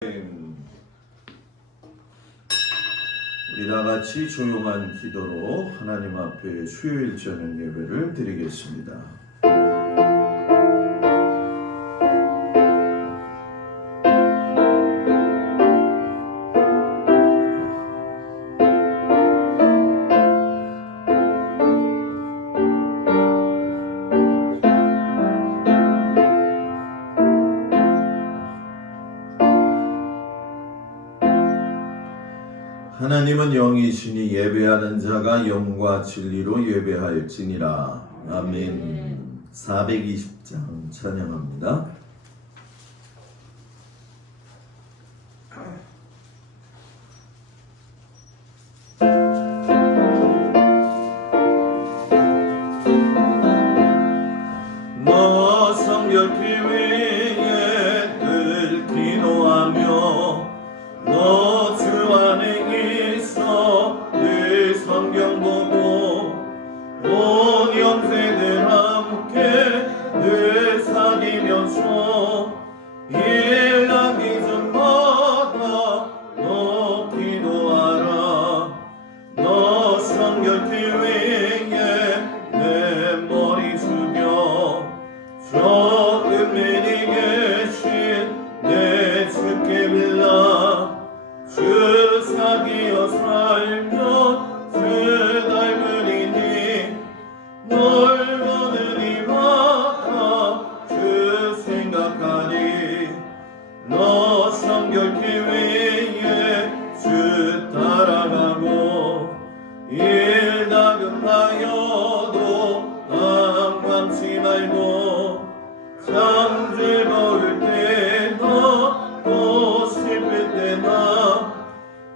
우리 다같이 조용한 기도로 하나님 앞에 수요일 저녁 예배를 드리겠습니다. 하나님은 영이시니 예배하는 자가 영과 진리로 예배할지니라. 아멘. 420장 찬양합니다. 너와 성결케 위에 늘 기도하며 너 주 안에 있어 늘 성경 보고 온 영세들 함께 늘 사귀면서 일하기 전마다 너 기도하라. 너 성결케 위에 내 머리 숙여 저 은밀히 계신 내 주께 빌라. 주 사귀어 살면 주 닮으리니 널 보는 이마다 주 생각하니 너 성결케 위에 주 따라가고 일 다급하여도 낭망치 말고 참 즐거울 때나 또 슬플 때나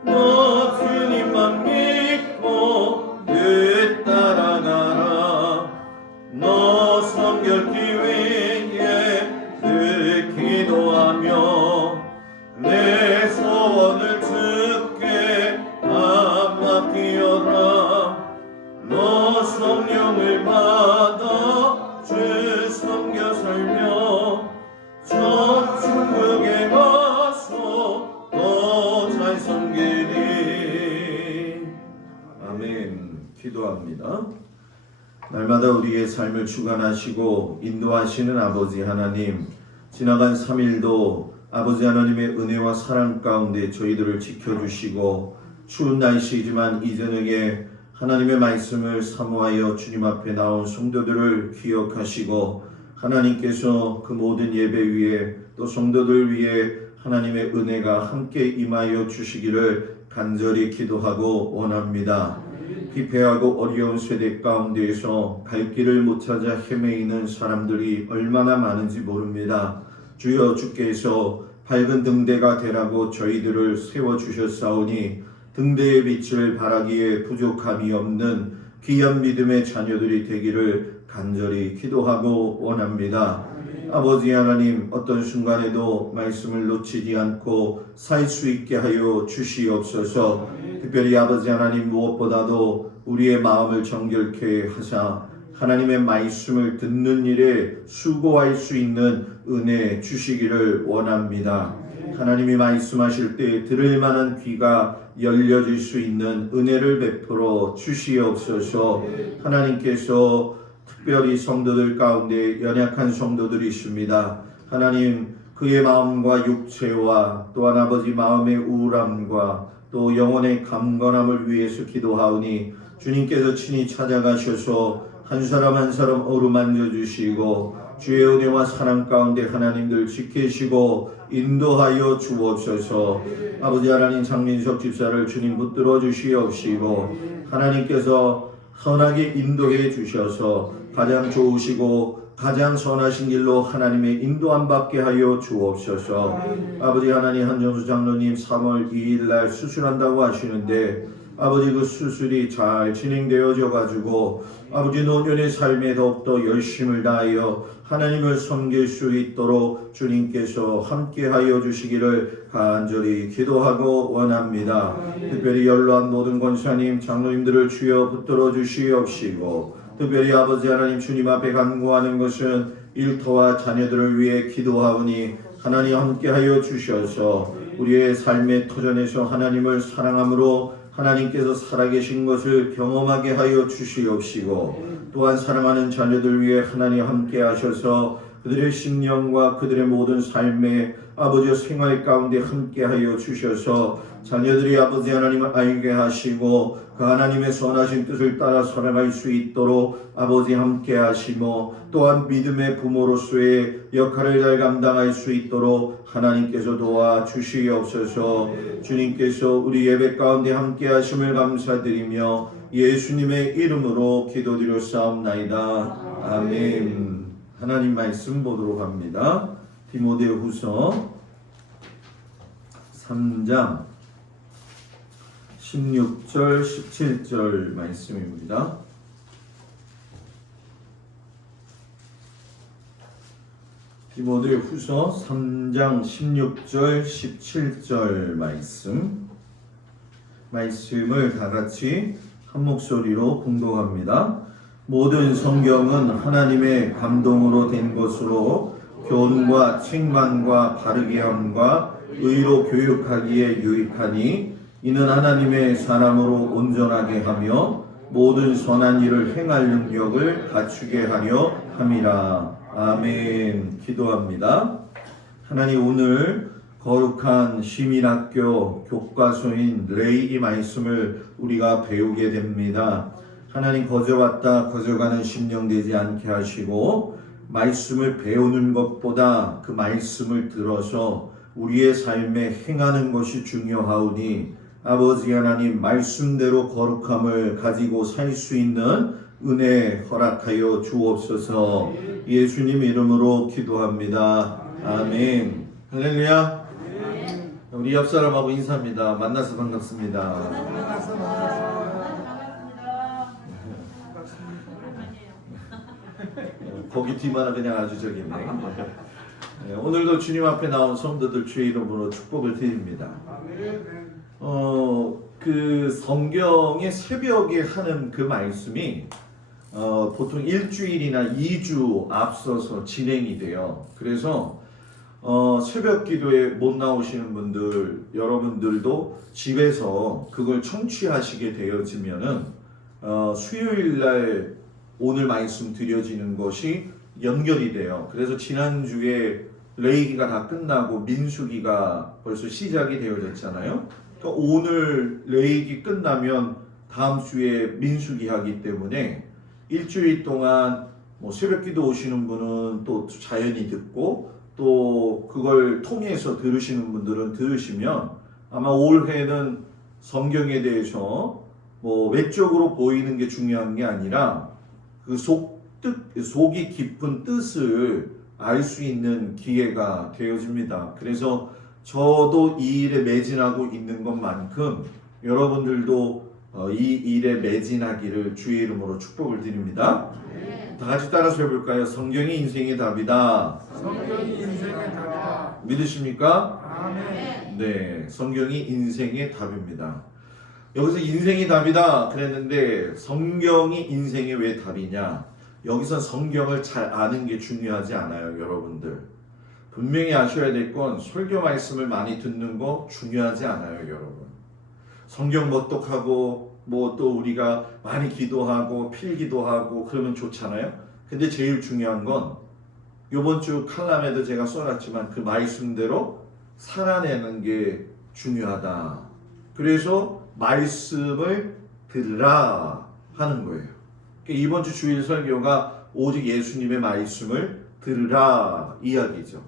너 주님만 믿고 늘 따라가라. 너 성결케 위에 늘 기도하며 내 소원을 주께 다 맡기어라. 너 성령을 받아 주 섬겨 살며 저 천국에 가서 더 잘 섬기리. 아멘. 기도합니다. 날마다 우리의 삶을 주관하시고 인도하시는 아버지 하나님, 지나간 3일도 아버지 하나님의 은혜와 사랑 가운데 저희들을 지켜주시고 추운 날씨이지만 이 저녁에 하나님의 말씀을 사모하여 주님 앞에 나온 성도들을 기억하시고 하나님께서 그 모든 예배 위에 또 성도들 위에 하나님의 은혜가 함께 임하여 주시기를 간절히 기도하고 원합니다. 피폐하고 어려운 세대 가운데에서 갈 길을 못 찾아 헤매이는 사람들이 얼마나 많은지 모릅니다. 주여, 주께서 밝은 등대가 되라고 저희들을 세워주셨사오니 등대의 빛을 발하기에 부족함이 없는 귀한 믿음의 자녀들이 되기를 간절히 기도하고 원합니다. 아버지 하나님, 어떤 순간에도 말씀을 놓치지 않고 살 수 있게 하여 주시옵소서. 특별히 아버지 하나님, 무엇보다도 우리의 마음을 정결케 하사 하나님의 말씀을 듣는 일에 수고할 수 있는 은혜 주시기를 원합니다. 하나님이 말씀하실 때 들을 만한 귀가 열려질 수 있는 은혜를 베풀어 주시옵소서. 하나님께서 특별히 성도들 가운데 연약한 성도들이 있습니다. 하나님, 그의 마음과 육체와 또한 아버지 마음의 우울함과 또 영혼의 강건함을 위해서 기도하오니 주님께서 친히 찾아가셔서 한 사람 한 사람 어루만져 주시고 주의 은혜와 사랑 가운데 하나님들 지키시고 인도하여 주옵소서. 아버지 하나님, 장민석 집사를 주님 붙들어 주시옵시고 하나님께서 선하게 인도해 주셔서 가장 좋으시고 가장 선하신 길로 하나님의 인도함 받게 하여 주옵소서. 아버지 하나님, 한정수 장로님 3월 2일 날 수술한다고 하시는데 아버지 그 수술이 잘 진행되어져 가지고 아버지 노년의 삶에 더욱더 열심을 다하여 하나님을 섬길 수 있도록 주님께서 함께하여 주시기를 간절히 기도하고 원합니다. 특별히 연로한 모든 권사님, 장로님들을 주여 붙들어 주시옵시고 특별히 아버지 하나님 주님 앞에 간구하는 것은 일터와 자녀들을 위해 기도하오니 하나님 함께하여 주셔서 우리의 삶에 터전에서 하나님을 사랑함으로 하나님께서 살아계신 것을 경험하게 하여 주시옵시고 또한 사랑하는 자녀들 위해 하나님 함께 하셔서 그들의 심령과 그들의 모든 삶에 아버지의 생활 가운데 함께 하여 주셔서 자녀들이 아버지 하나님을 알게 하시고 그 하나님의 선하신 뜻을 따라 살아갈 수 있도록 아버지 함께 하시고 또한 믿음의 부모로서의 역할을 잘 감당할 수 있도록 하나님께서 도와주시옵소서. 주님께서 우리 예배 가운데 함께 하심을 감사드리며 예수님의 이름으로 기도드렸사옵나이다. 아멘. 하나님 말씀 보도록 합니다. 디모데후서 3장 16절 17절 말씀입니다. 디모데후서 3장 16절 17절 말씀을 다 같이 한 목소리로 공독합니다. 모든 성경은 하나님의 감동으로 된 것으로 교훈과 책망과 바르게 함과 의로 교육하기에 유익하니 이는 하나님의 사람으로 온전하게 하며 모든 선한 일을 행할 능력을 갖추게 하려 함이라. 아멘. 기도합니다. 하나님, 오늘 거룩한 시민학교 교과서인 레위기 말씀을 우리가 배우게 됩니다. 하나님, 거저왔다 거저가는 심령 되지 않게 하시고 말씀을 배우는 것보다 그 말씀을 들어서 우리의 삶에 행하는 것이 중요하오니 아버지 하나님, 말씀대로 거룩함을 가지고 살 수 있는 은혜 허락하여 주옵소서. 예수님 이름으로 기도합니다. 아멘. 할렐루야. 우리 옆 사람하고 인사합니다. 만나서 반갑습니다. 거기 뒤만 그냥 아주 저기네. 오늘도 주님 앞에 나온 성도들 주의 이름으로 축복을 드립니다. 그 성경의 새벽에 하는 그 말씀이 보통 일주일이나 2주 앞서서 진행이 돼요. 그래서 새벽 기도에 못 나오시는 분들, 여러분들도 집에서 그걸 청취하시게 되어지면은 수요일날 오늘 말씀 드려지는 것이 연결이 돼요. 그래서 지난주에 레위기가 다 끝나고 민수기가 벌써 시작이 되어졌잖아요. 그러니까 오늘 레위기 끝나면 다음 주에 민수기 하기 때문에 일주일 동안 뭐 새벽기도 오시는 분은 또 자연히 듣고 또 그걸 통해서 들으시는 분들은 들으시면 아마 올해는 성경에 대해서 뭐 외적으로 보이는 게 중요한 게 아니라 그 속이 깊은 뜻을 알 수 있는 기회가 되어집니다. 그래서 저도 이 일에 매진하고 있는 것만큼 여러분들도 이 일에 매진하기를 주의 이름으로 축복을 드립니다. 다 같이 따라서 해볼까요? 성경이 인생의 답이다. 성경이 인생의 답이다. 믿으십니까? 아멘. 네, 성경이 인생의 답입니다. 여기서 인생이 답이다 그랬는데 성경이 인생의 왜 답이냐? 여기서 성경을 잘 아는 게 중요하지 않아요, 여러분들. 분명히 아셔야 될 건 설교 말씀을 많이 듣는 거 중요하지 않아요, 여러분. 성경 먹독하고 뭐 또 우리가 많이 기도하고 필기도 하고 그러면 좋잖아요. 근데 제일 중요한 건 이번 주 칼럼에도 제가 써놨지만 그 말씀대로 살아내는 게 중요하다. 그래서 말씀을 들으라 하는 거예요. 그러니까 이번 주 주일 설교가 오직 예수님의 말씀을 들으라 이야기죠.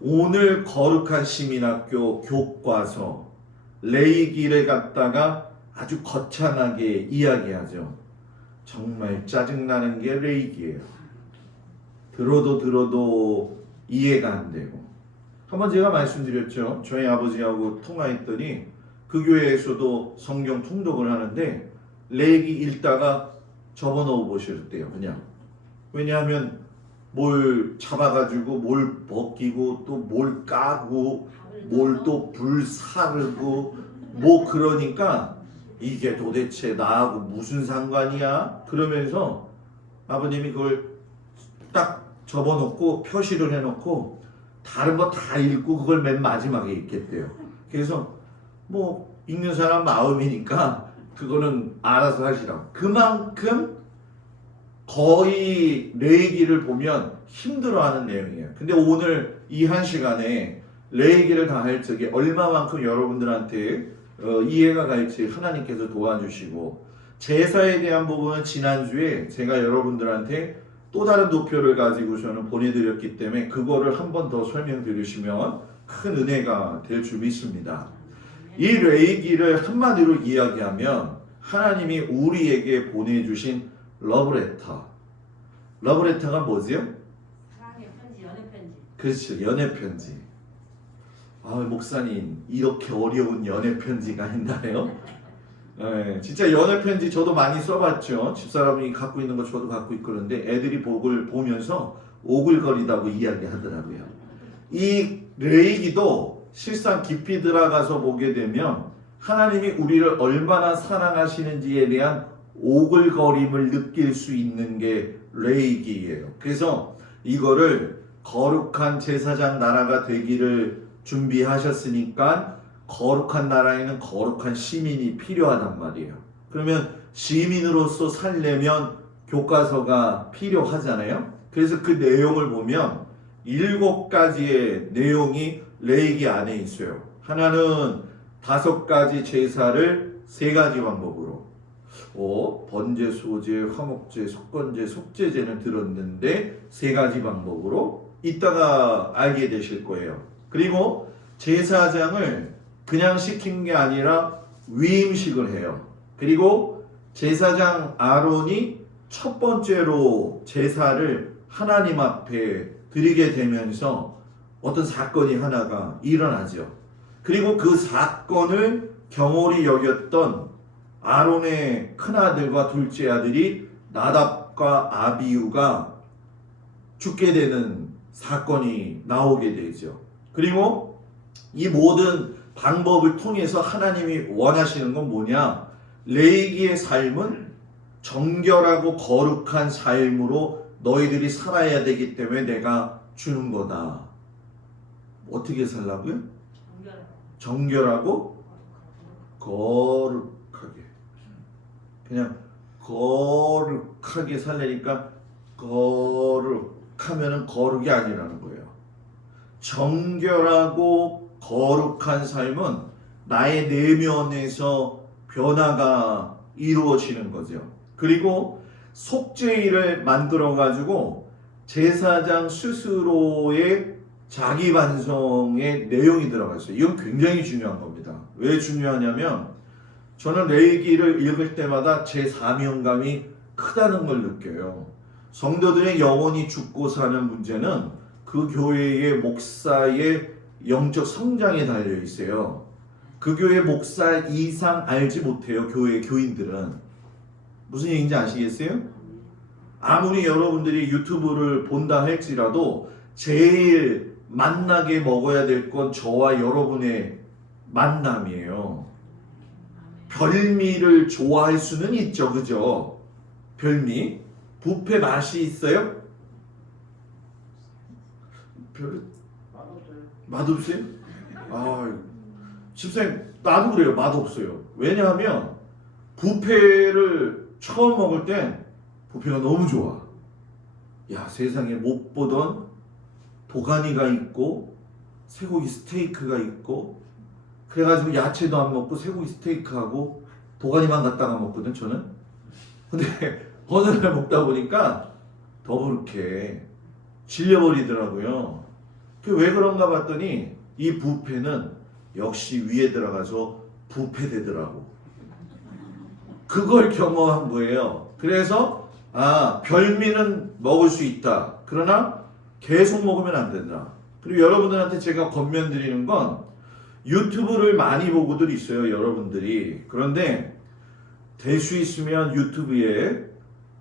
오늘 거룩한 시민학교 교과서 레위기를 갖다가 아주 거창하게 이야기하죠. 정말 짜증나는 게 레위기예요. 들어도 이해가 안 되고. 한번 제가 말씀드렸죠. 저희 아버지하고 통화했더니 그 교회에서도 성경 통독을 하는데 레위기 읽다가 접어넣어 보셨대요. 그냥. 왜냐하면 뭘 잡아가지고 뭘 벗기고 또 뭘 까고 뭘 또 불 사르고 뭐 그러니까 이게 도대체 나하고 무슨 상관이야? 그러면서 아버님이 그걸 딱 접어놓고 표시를 해놓고 다른 거 다 읽고 그걸 맨 마지막에 읽겠대요. 그래서 뭐 읽는 사람 마음이니까 그거는 알아서 하시라고. 그만큼 거의 레위기를 보면 힘들어하는 내용이에요. 근데 오늘 이 한 시간에 레위기를 다 할 적에 얼마만큼 여러분들한테 이해가 갈지 하나님께서 도와주시고, 제사에 대한 부분은 지난주에 제가 여러분들한테 또 다른 도표를 가지고 저는 보내드렸기 때문에 그거를 한 번 더 설명드리시면 큰 은혜가 될 줄 믿습니다. 이 레위기를 한마디로 이야기하면 하나님이 우리에게 보내주신 러브레터. 러브레터가 뭐지요? 사랑의 편지, 연애 편지. 그렇죠. 연애 편지. 아, 목사님 이렇게 어려운 연애 편지가 있나요? 네, 진짜 연애 편지 저도 많이 써봤죠. 집사람이 갖고 있는 거 저도 갖고 있고, 그런데 애들이 복을 보면서 오글거리다고 이야기하더라고요. 이 레위기도 실상 깊이 들어가서 보게 되면 하나님이 우리를 얼마나 사랑하시는지에 대한 오글거림을 느낄 수 있는 게 레위기예요. 그래서 이거를 거룩한 제사장 나라가 되기를 준비하셨으니까 거룩한 나라에는 거룩한 시민이 필요하단 말이에요. 그러면 시민으로서 살려면 교과서가 필요하잖아요. 그래서 그 내용을 보면 7가지의 내용이 레위기 안에 있어요. 하나는 5가지 제사를 3가지 방법으로, 번제, 소제, 화목제, 속건제, 속죄제는 들었는데 3가지 방법으로 이따가 알게 되실 거예요. 그리고 제사장을 그냥 시킨 게 아니라 위임식을 해요. 그리고 제사장 아론이 첫 번째로 제사를 하나님 앞에 드리게 되면서 어떤 사건이 하나가 일어나죠. 그리고 그 사건을 경홀히 여겼던 아론의 큰아들과 둘째 아들이 나답과 아비후가 죽게 되는 사건이 나오게 되죠. 그리고 이 모든 방법을 통해서 하나님이 원하시는 건 뭐냐? 레위기의 삶은 정결하고 거룩한 삶으로 너희들이 살아야 되기 때문에 내가 주는 거다. 어떻게 살라고요? 정결하고 거룩하게. 그냥 거룩하게 살려니까 거룩하면은 거룩이 아니라는 거예요. 정결하고 거룩한 삶은 나의 내면에서 변화가 이루어지는 거죠. 그리고 속죄일을 만들어 가지고 제사장 스스로의 자기 반성의 내용이 들어가 있어요. 이건 굉장히 중요한 겁니다. 왜 중요하냐면 저는 레위기를 읽을 때마다 제 사명감이 크다는 걸 느껴요. 성도들의 영혼이 죽고 사는 문제는 그 교회의 목사의 영적 성장에 달려 있어요. 그 교회 목사 이상 알지 못해요. 교회 교인들은. 무슨 얘기인지 아시겠어요? 아무리 여러분들이 유튜브를 본다 할지라도 제일 만나게 먹어야 될 건 저와 여러분의 만남이에요. 별미를 좋아할 수는 있죠. 그죠? 별미? 뷔페 맛이 있어요? 맛없어요? 아, 집사님 나도 그래요. 맛없어요. 왜냐하면 뷔페를 처음 먹을 땐 뷔페가 너무 좋아. 야, 세상에 못 보던 도가니가 있고 쇠고기 스테이크가 있고, 그래가지고 야채도 안 먹고 쇠고기 스테이크하고 도가니만 갖다가 먹거든 저는. 근데 어느 날 먹다 보니까 더부룩해 질려버리더라고요. 왜 그런가 봤더니 이 뷔페는 역시 위에 들어가서 뷔페 되더라고. 그걸 경험한 거예요. 그래서 별미는 먹을 수 있다. 그러나 계속 먹으면 안 된다. 그리고 여러분들한테 제가 권면드리는 건, 유튜브를 많이 보고들 있어요, 여러분들이. 그런데 될 수 있으면 유튜브에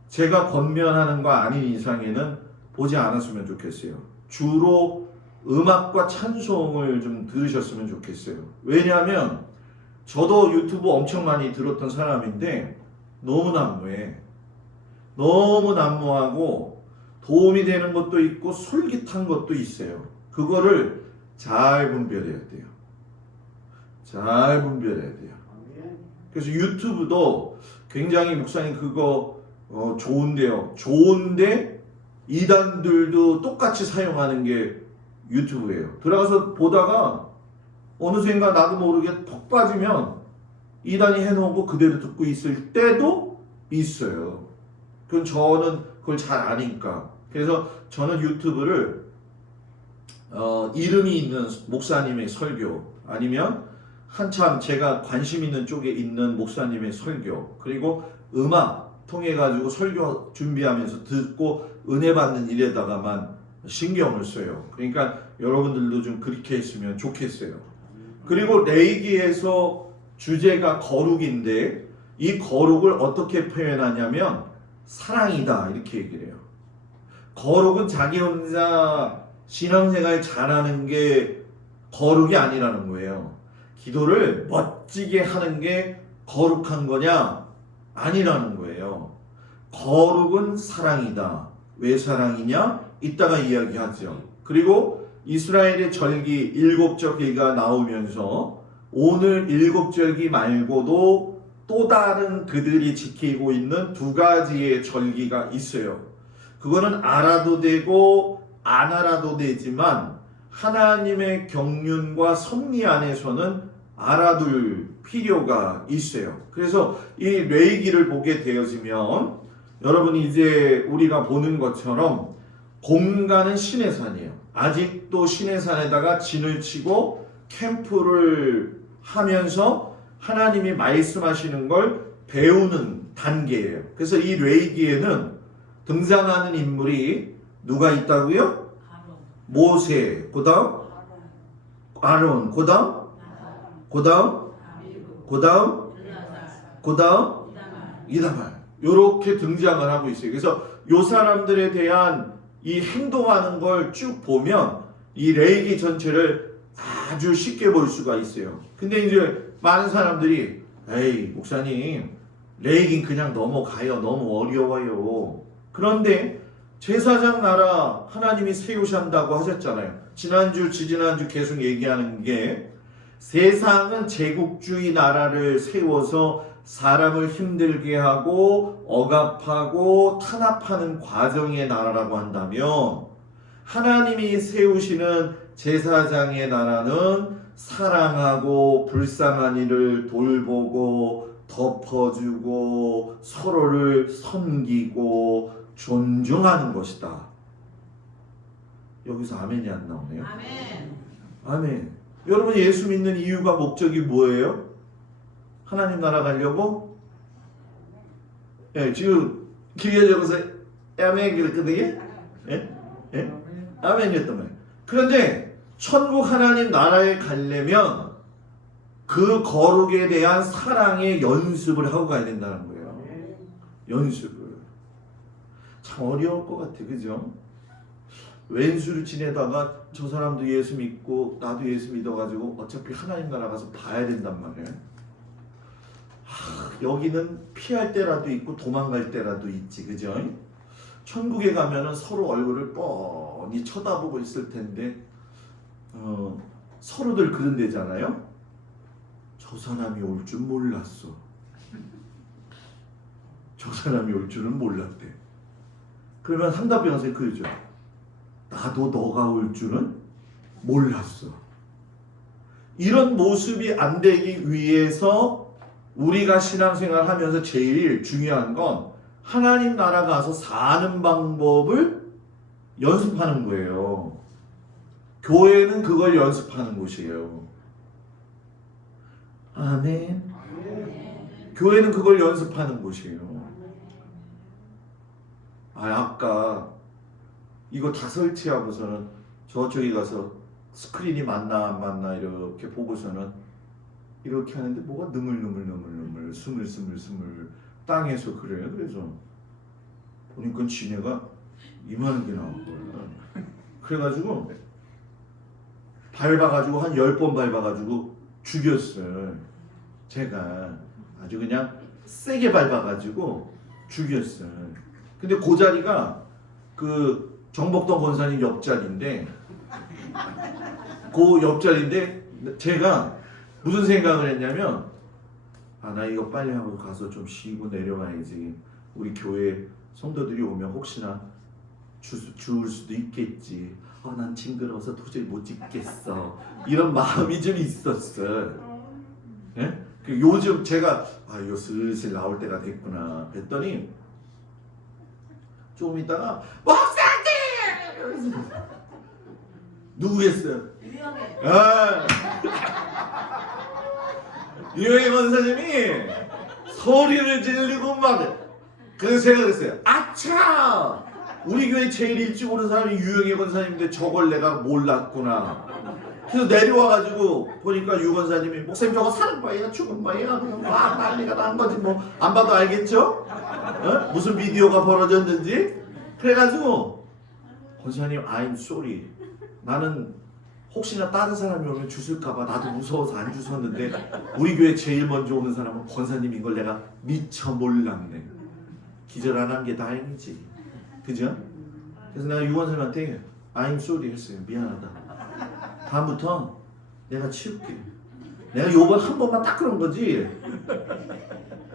제가 권면하는 거 아닌 이상에는 보지 않았으면 좋겠어요. 주로 음악과 찬송을 좀 들으셨으면 좋겠어요. 왜냐하면 저도 유튜브 엄청 많이 들었던 사람인데 너무 난무해. 너무 난무하고 도움이 되는 것도 있고 솔깃한 것도 있어요. 그거를 잘 분별해야 돼요. 잘 분별해야 돼요. 그래서 유튜브도 굉장히 목사님 그거 좋은데요. 좋은데 이단들도 똑같이 사용하는 게 유튜브예요. 들어가서 보다가 어느 순간 나도 모르게 톡 빠지면 이단이 해놓은 거 그대로 듣고 있을 때도 있어요. 그건 저는 그걸 잘 아니까. 그래서 저는 유튜브를 이름이 있는 목사님의 설교 아니면 한참 제가 관심 있는 쪽에 있는 목사님의 설교 그리고 음악 통해 가지고 설교 준비하면서 듣고 은혜 받는 일에다가만 신경을 써요. 그러니까 여러분들도 좀 그렇게 했으면 좋겠어요. 그리고 레이기에서 주제가 거룩인데 이 거룩을 어떻게 표현하냐면 사랑이다 이렇게 얘기를 해요. 거룩은 자기 혼자 신앙생활 잘하는 게 거룩이 아니라는 거예요. 기도를 멋지게 하는 게 거룩한 거냐? 아니라는 거예요. 거룩은 사랑이다. 왜 사랑이냐? 이따가 이야기하죠. 그리고 이스라엘의 절기 7절기가 나오면서 오늘 7절기 말고도 또 다른 그들이 지키고 있는 2가지의 절기가 있어요. 그거는 알아도 되고 안 알아도 되지만 하나님의 경륜과 섭리 안에서는 알아둘 필요가 있어요. 그래서 이 레위기를 보게 되어지면 여러분이 이제 우리가 보는 것처럼 공간은 시내산이에요. 아직도 시내산에다가 진을 치고 캠프를 하면서 하나님이 말씀하시는 걸 배우는 단계예요. 그래서 이 레위기에는 등장하는 인물이 누가 있다고요? 모세, 그다음 아론, 그다음 이다말 이렇게 등장을 하고 있어요. 그래서 이 사람들에 대한 이 행동하는 걸 쭉 보면 이 레위기 전체를 아주 쉽게 볼 수가 있어요. 근데 이제 많은 사람들이 에이 목사님 레위기는 그냥 넘어가요. 너무 어려워요. 그런데 제사장 나라 하나님이 세우신다고 하셨잖아요. 지난주 지지난주 계속 얘기하는 게 세상은 제국주의 나라를 세워서 사람을 힘들게 하고 억압하고 탄압하는 과정의 나라라고 한다면 하나님이 세우시는 제사장의 나라는 사랑하고 불쌍한 이를 돌보고 덮어주고 서로를 섬기고 존중하는 것이다. 여기서 아멘이 안 나오네요. 아멘. 아멘. 여러분 예수 믿는 이유가 목적이 뭐예요? 하나님 나라 가려고? 예, 지금 길게 적어서 아멘 그랬거든요. 예? 예? 아멘이었단 말이에요. 그런데 천국 하나님 나라에 가려면 그 거룩에 대한 사랑의 연습을 하고 가야 된다는 거예요. 연습을. 참 어려울 것 같아, 그죠? 왼수를 지내다가 저 사람도 예수 믿고 나도 예수 믿어가지고 어차피 하나님 나라 가서 봐야 된단 말이에요. 여기는 피할 때라도 있고 도망갈 때라도 있지, 그죠? 천국에 가면은 서로 얼굴을 뻔히 쳐다보고 있을 텐데 서로들 그런 데잖아요. 저 사람이 올 줄 몰랐어. 저 사람이 올 줄은 몰랐대. 그러면 한답병원에서 그러죠. 나도 너가 올 줄은 몰랐어. 이런 모습이 안 되기 위해서 우리가 신앙생활 하면서 제일 중요한 건 하나님 나라 가서 사는 방법을 연습하는 거예요. 교회는 그걸 연습하는 곳이에요. 아멘. 교회는 그걸 연습하는 곳이에요. 아까 이거 다 설치하고서는 저쪽에 가서 스크린이 맞나 안 맞나 이렇게 보고서는 이렇게 하는데 뭐가 느물느물 스물스물 땅에서 그래요. 그래서 보니까 지네가 이만한 게 나온 거야. 그래가지고 밟아가지고 한 10번 밟아가지고 죽였어요. 제가 아주 그냥 세게 밟아가지고 죽였어요. 근데 그 자리가 그 정복동 권사님 옆자리인데 그 옆자리인데 제가 무슨 생각을 했냐면 나 이거 빨리 하고 가서 좀 쉬고 내려와야지. 우리 교회 성도들이 오면 혹시나 주울 수도 있겠지. 난 징그러워서 도저히 못 찍겠어. 이런 마음이 좀 있었어요. 예? 요즘 제가 이거 슬슬 나올 때가 됐구나 했더니 조금 있다가 목사님! 누구겠어요? 유형의 유영애 권사님이 소리를 지르고 그래서 제가 그랬어요. 아차! 우리 교회 제일 일찍 오는 사람이 유영애 권사님인데 저걸 내가 몰랐구나. 그래서 내려와가지고 보니까 유 권사님이 목사님 저거 사는 거예요? 죽은 거예요? 막 난리가 난 거지 뭐. 안 봐도 알겠죠? 무슨 비디오가 벌어졌는지. 그래가지고 권사님 I'm sorry. 나는 혹시나 다른 사람이 오면 주실까봐 나도 무서워서 안 주웠는데 우리 교회 제일 먼저 오는 사람은 권사님인 걸 내가 미처 몰랐네. 기절 안 한 게 다행이지. 그죠? 그래서 내가 유 권사님한테 I'm sorry 했어요. 미안하다. 다음부터 내가 치울게. 내가 요번 한 번만 딱 그런 거지.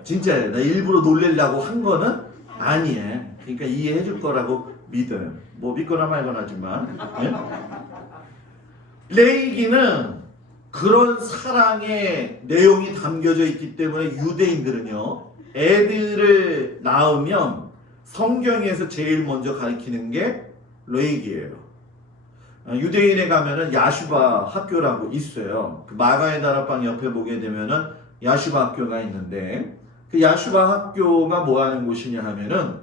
진짜예요. 나 일부러 놀리려고 한 거는 아니에요. 그러니까 이해해 줄 거라고 믿어요. 뭐 믿거나 말거나 하지만. 예? 레이기는 그런 사랑의 내용이 담겨져 있기 때문에 유대인들은요. 애들을 낳으면 성경에서 제일 먼저 가르치는 게 레이기예요. 유대인에 가면은 야슈바 학교라고 있어요. 그 마가의 다락방 옆에 보게 되면은 야슈바 학교가 있는데 그 야슈바 학교가 뭐 하는 곳이냐 하면은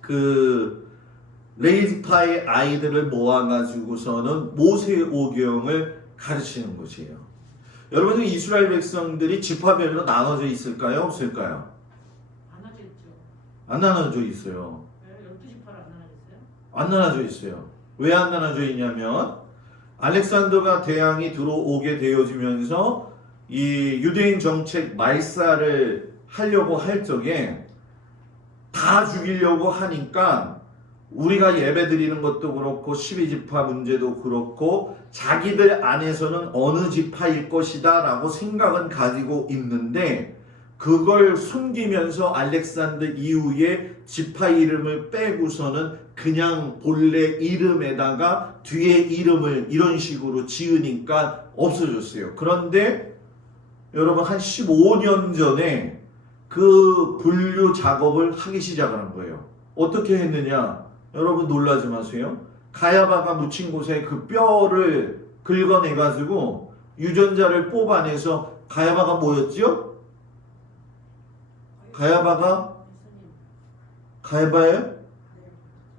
그 레이지파의 아이들을 모아가지고서는 모세오경을 가르치는 곳이에요. 여러분 이스라엘 백성들이 지파별로 나눠져 있을까요? 없을까요? 나눠져 있죠. 안 나눠져 있어요. 왜 12지파로 안 나눠졌어요? 안 나눠져 있어요. 왜 안 나눠져 있냐면 알렉산더가 대왕이 들어오게 되어지면서 이 유대인 정책 말살을 하려고 할 적에 다 죽이려고 하니까 우리가 예배 드리는 것도 그렇고 12지파 문제도 그렇고 자기들 안에서는 어느 지파일 것이다 라고 생각은 가지고 있는데 그걸 숨기면서 알렉산더 이후에 지파 이름을 빼고서는 그냥 본래 이름에다가 뒤에 이름을 이런 식으로 지으니까 없어졌어요. 그런데 여러분 한 15년 전에 그 분류 작업을 하기 시작하는 거예요. 어떻게 했느냐? 여러분 놀라지 마세요. 가야바가 묻힌 곳에 그 뼈를 긁어내가지고 유전자를 뽑아내서 가야바가 뭐였죠? 가야바예요?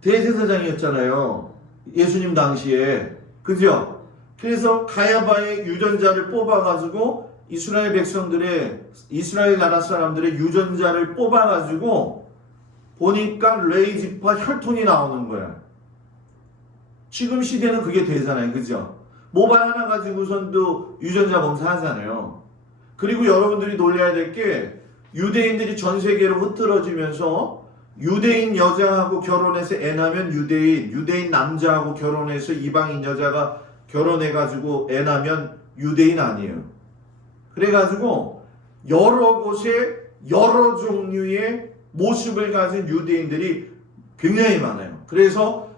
대제사장이었잖아요. 예수님 당시에. 그죠? 그래서 가야바의 유전자를 뽑아가지고 이스라엘 백성들의 이스라엘 나라 사람들의 유전자를 뽑아가지고 보니까 레이지파 혈통이 나오는 거야. 지금 시대는 그게 되잖아요. 그죠? 모발 하나 가지고선도 유전자 검사하잖아요. 그리고 여러분들이 놀라야 될 게 유대인들이 전 세계로 흩어지면서 유대인 여자하고 결혼해서 애 낳으면 유대인 남자하고 결혼해서 이방인 여자가 결혼해가지고 애 낳으면 유대인 아니에요. 그래가지고 여러 곳에 여러 종류의 모습을 가진 유대인들이 굉장히 많아요. 그래서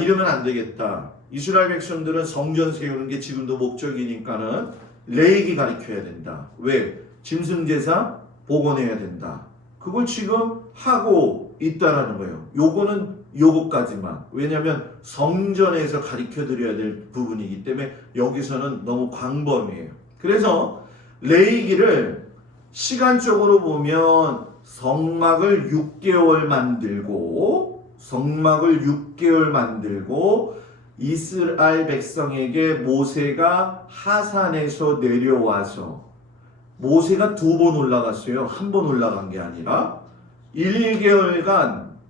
이러면 안 되겠다. 이스라엘 백성들은 성전 세우는 게 지금도 목적이니까는 레이기 가르쳐야 된다. 왜? 짐승제사 복원해야 된다. 그걸 지금 하고 있다라는 거예요. 요거는 요거까지만. 왜냐하면 성전에서 가르쳐 드려야 될 부분이기 때문에 여기서는 너무 광범위해요. 그래서 레이기를 시간적으로 보면 성막을 6개월 만들고 이스라엘 백성에게 모세가 하산에서 내려와서 모세가 2번 올라갔어요. 한 번 올라간 게 아니라 1개월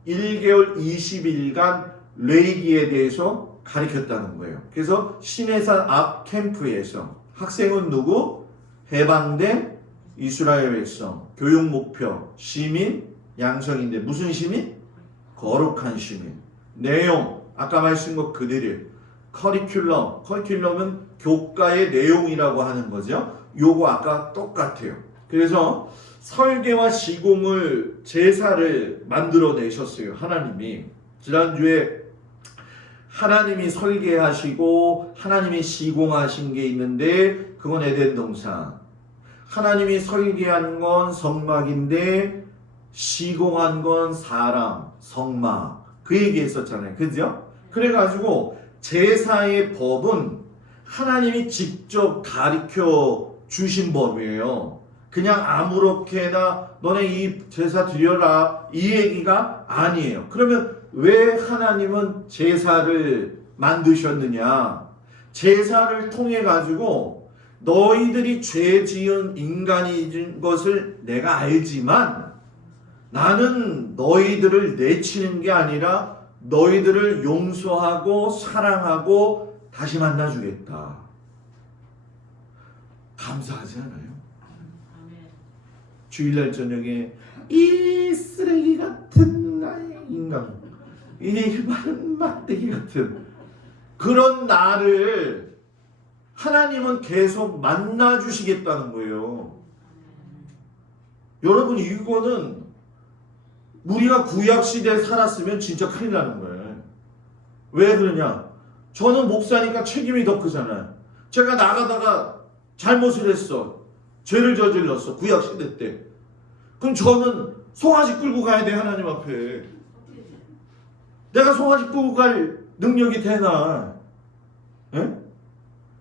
20일간 레이기에 대해서 가르쳤다는 거예요. 그래서 시내산 앞 캠프에서 학생은 누구? 해방된 이스라엘 백성, 교육 목표, 시민, 양성인데 무슨 시민? 거룩한 시민. 내용, 아까 말씀드린 것 그대로. 커리큘럼은 교과의 내용이라고 하는 거죠. 요거 아까 똑같아요. 그래서 설계와 시공을 제사를 만들어내셨어요. 하나님이. 지난주에 하나님이 설계하시고 하나님이 시공하신 게 있는데 그건 에덴 동산. 하나님이 설계한 건 성막인데 시공한 건 사람, 성막. 그 얘기 했었잖아요. 그죠? 그래가지고 제사의 법은 하나님이 직접 가르쳐 주신 법이에요. 그냥 아무렇게나 너네 이 제사 드려라 이 얘기가 아니에요. 그러면 왜 하나님은 제사를 만드셨느냐? 제사를 통해 가지고 너희들이 죄 지은 인간인 것을 내가 알지만 나는 너희들을 내치는 게 아니라 너희들을 용서하고 사랑하고 다시 만나주겠다. 감사하지 않아요? 주일날 저녁에 이 쓰레기 같은 나의 인간, 이 마른 막대기 같은 그런 나를 하나님은 계속 만나주시겠다는 거예요. 여러분 이거는 우리가 구약시대에 살았으면 진짜 큰일 나는 거예요. 왜 그러냐? 저는 목사니까 책임이 더 크잖아요. 제가 나가다가 잘못을 했어. 죄를 저질렀어. 구약시대 때. 그럼 저는 송아지 끌고 가야 돼. 하나님 앞에. 내가 송아지 끌고 갈 능력이 되나? 예?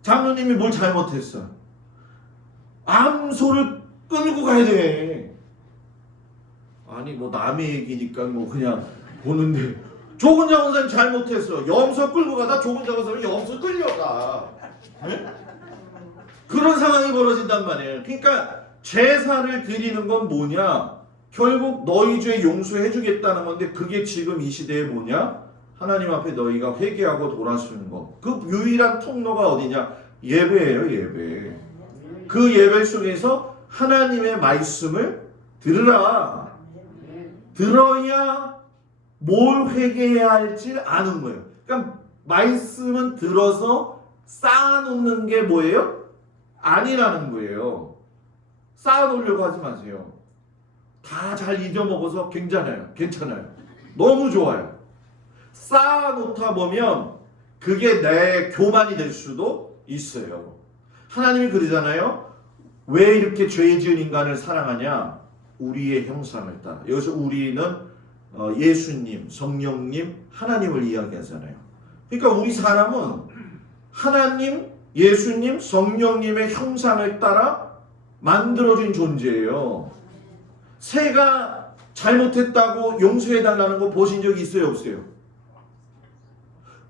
장로님이 뭘 잘못했어. 암소를 끌고 가야 돼. 아니 뭐 남의 얘기니까 뭐 그냥 보는데 조근 장원사님 잘못했어. 염소 끌고 가다 조근 장원사님이 염소 끌려가. 예? 그런 상황이 벌어진단 말이에요. 그러니까 제사를 드리는 건 뭐냐? 결국 너희 죄 용서해 주겠다는 건데 그게 지금 이 시대에 뭐냐? 하나님 앞에 너희가 회개하고 돌아서는 거. 그 유일한 통로가 어디냐? 예배예요, 예배. 그 예배 속에서 하나님의 말씀을 들으라. 들어야 뭘 회개해야 할지 아는 거예요. 그러니까 말씀은 들어서 쌓아놓는 게 뭐예요? 아니라는 거예요. 쌓아놓으려고 하지 마세요. 다 잘 잊어먹어서 괜찮아요. 너무 좋아요. 쌓아놓다 보면 그게 내 교만이 될 수도 있어요. 하나님이 그러잖아요. 왜 이렇게 죄 지은 인간을 사랑하냐? 우리의 형상을 따라. 여기서 우리는 예수님, 성령님, 하나님을 이야기하잖아요. 그러니까 우리 사람은 하나님, 예수님, 성령님의 형상을 따라 만들어진 존재예요. 새가 잘못했다고 용서해달라는 거 보신 적 있어요, 없어요?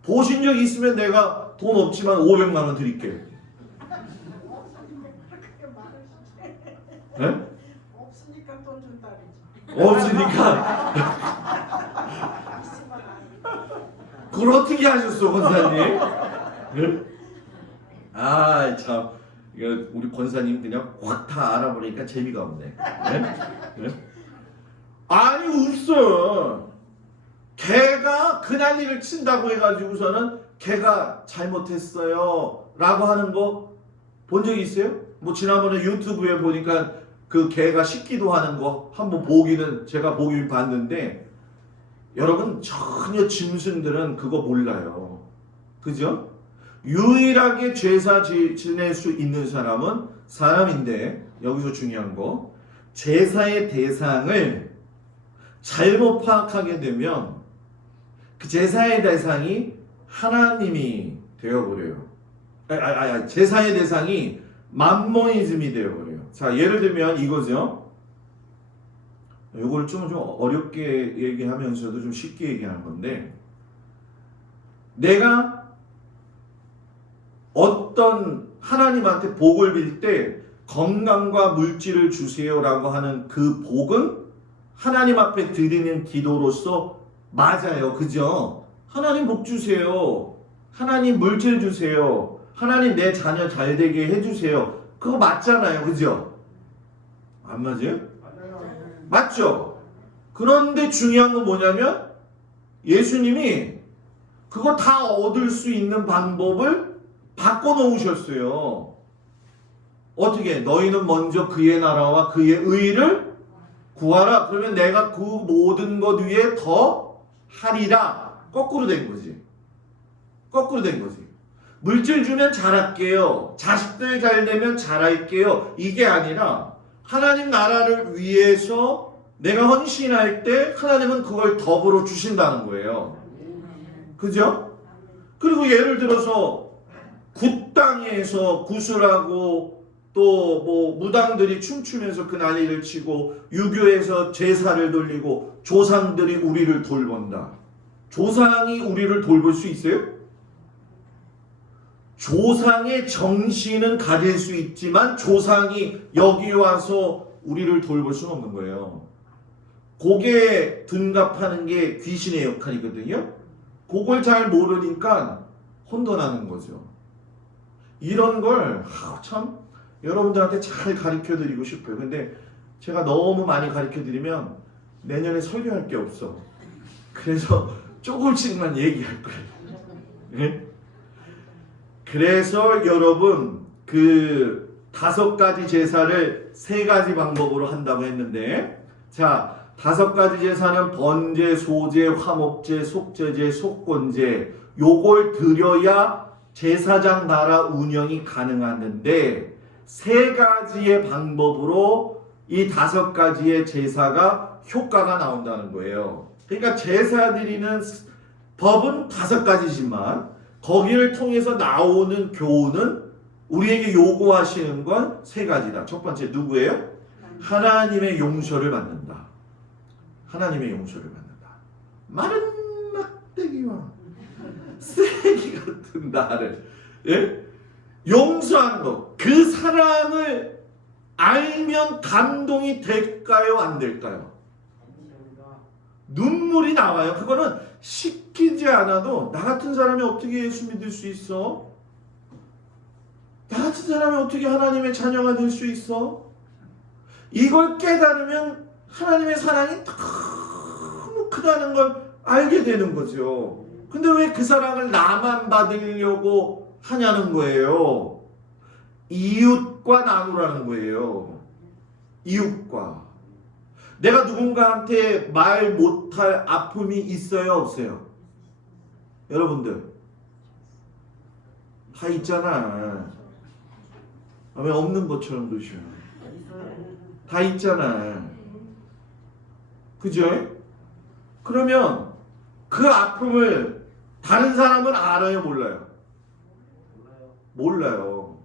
보신 적 있으면 내가 돈 없지만 500만 원 드릴게요. 네? 없으니까 돈 준다 그러지. 없으니까. 그걸 어떻게 하셨어, 권사님? 네? 아, 참. 이거 우리 권사님 그냥 확 다 알아보니까 재미가 없네. 네? 네? 아니, 없어. 걔가 그 난리를 친다고 해가지고서는 걔가 잘못했어요 라고 하는 거 본 적 있어요? 뭐 지난번에 유튜브에 보니까 그 개가 씻기도 하는 거 한번 보기는 제가 보긴 봤는데 여러분 전혀 짐승들은 그거 몰라요. 그죠? 유일하게 제사 지낼 수 있는 사람은 사람인데 여기서 중요한 거 제사의 대상을 잘못 파악하게 되면 그 제사의 대상이 하나님이 되어버려요. 제사의 대상이 맘모니즘이 되어버려요. 자, 예를 들면 이거죠. 이걸 좀 어렵게 얘기하면서도 좀 쉽게 얘기하는 건데 내가 어떤 하나님한테 복을 빌 때 건강과 물질을 주세요라고 하는 그 복은 하나님 앞에 드리는 기도로서 맞아요. 그죠? 하나님 복 주세요. 하나님 물질 주세요. 하나님 내 자녀 잘 되게 해주세요. 그거 맞잖아요. 그죠? 안 맞아요? 맞죠? 그런데 중요한 건 뭐냐면 예수님이 그거 다 얻을 수 있는 방법을 바꿔놓으셨어요. 어떻게? 너희는 먼저 그의 나라와 그의 의를 구하라. 그러면 내가 그 모든 것 위에 더 하리라. 거꾸로 된 거지. 거꾸로 된 거지. 물질 주면 잘할게요. 자식들 잘 되면 잘할게요. 이게 아니라 하나님 나라를 위해서 내가 헌신할 때 하나님은 그걸 더불어 주신다는 거예요. 그죠? 그리고 예를 들어서 굿땅에서 구슬하고 또 뭐 무당들이 춤추면서 그 난리를 치고 유교에서 제사를 돌리고 조상들이 우리를 돌본다. 조상이 우리를 돌볼 수 있어요? 조상의 정신은 가질 수 있지만 조상이 여기 와서 우리를 돌볼 수는 없는 거예요. 그게 둔갑하는 게 귀신의 역할이거든요. 그걸 잘 모르니까 혼돈하는 거죠. 이런 걸 참 여러분들한테 잘 가르쳐 드리고 싶어요. 근데 제가 너무 많이 가르쳐 드리면 내년에 설교할 게 없어. 그래서 조금씩만 얘기할 거예요. 네? 그래서 여러분 그 5가지 제사를 3가지 방법으로 한다고 했는데, 자 5가지 제사는 번제, 소제, 화목제, 속죄제, 속건제, 요걸 드려야 제사장 나라 운영이 가능하는데 3가지의 방법으로 이 5가지의 제사가 효과가 나온다는 거예요. 그러니까 제사 드리는 법은 5가지지만 거기를 통해서 나오는 교훈은 우리에게 요구하시는 건 3가지다. 첫 번째 누구예요? 하나님의 용서를 받는다. 하나님의 용서를 받는다. 마른 막대기와 쓰레기 같은 나를 용서하는 것. 그 사랑을 알면 감동이 될까요? 안 될까요? 눈물이 나와요. 그거는 시키지 않아도 나 같은 사람이 어떻게 예수 믿을 수 있어? 나 같은 사람이 어떻게 하나님의 자녀가 될 수 있어? 이걸 깨달으면 하나님의 사랑이 너무 크다는 걸 알게 되는 거죠. 근데 왜 그 사랑을 나만 받으려고 하냐는 거예요. 이웃과 나누라는 거예요. 이웃과. 내가 누군가한테 말 못할 아픔이 있어요, 없어요? 여러분들 다 있잖아. 왜 없는 것처럼 그러셔? 다 있잖아. 그죠? 그러면 그 아픔을 다른 사람은 알아요, 몰라요? 몰라요.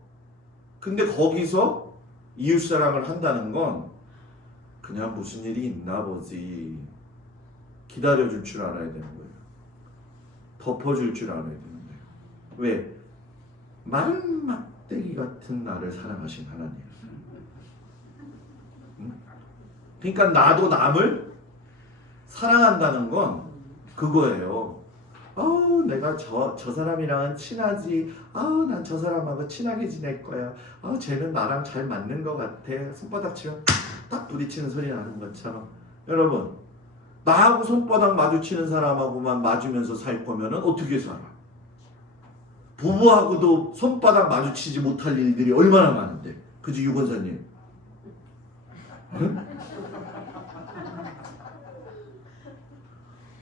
근데 거기서 이웃사랑을 한다는 건 그냥 무슨 일이 있나 보지. 기다려줄 줄 알아야 되는 거예요. 덮어줄 줄 알아야 되는데. 왜? 마른 막대기 같은 나를 사랑하신 하나님. 응? 그러니까 나도 남을 사랑한다는 건 그거예요. 내가 저 사람이랑은 친하지. 난 저 사람하고 친하게 지낼 거야. 쟤는 나랑 잘 맞는 것 같아. 손바닥 치면 딱 부딪히는 소리 나는 것처럼. 여러분, 나하고 손바닥 마주치는 사람하고만 맞으면서 살 거면은 어떻게 살아? 부부하고도 손바닥 마주치지 못할 일들이 얼마나 많은데. 그지, 유권사님? 응?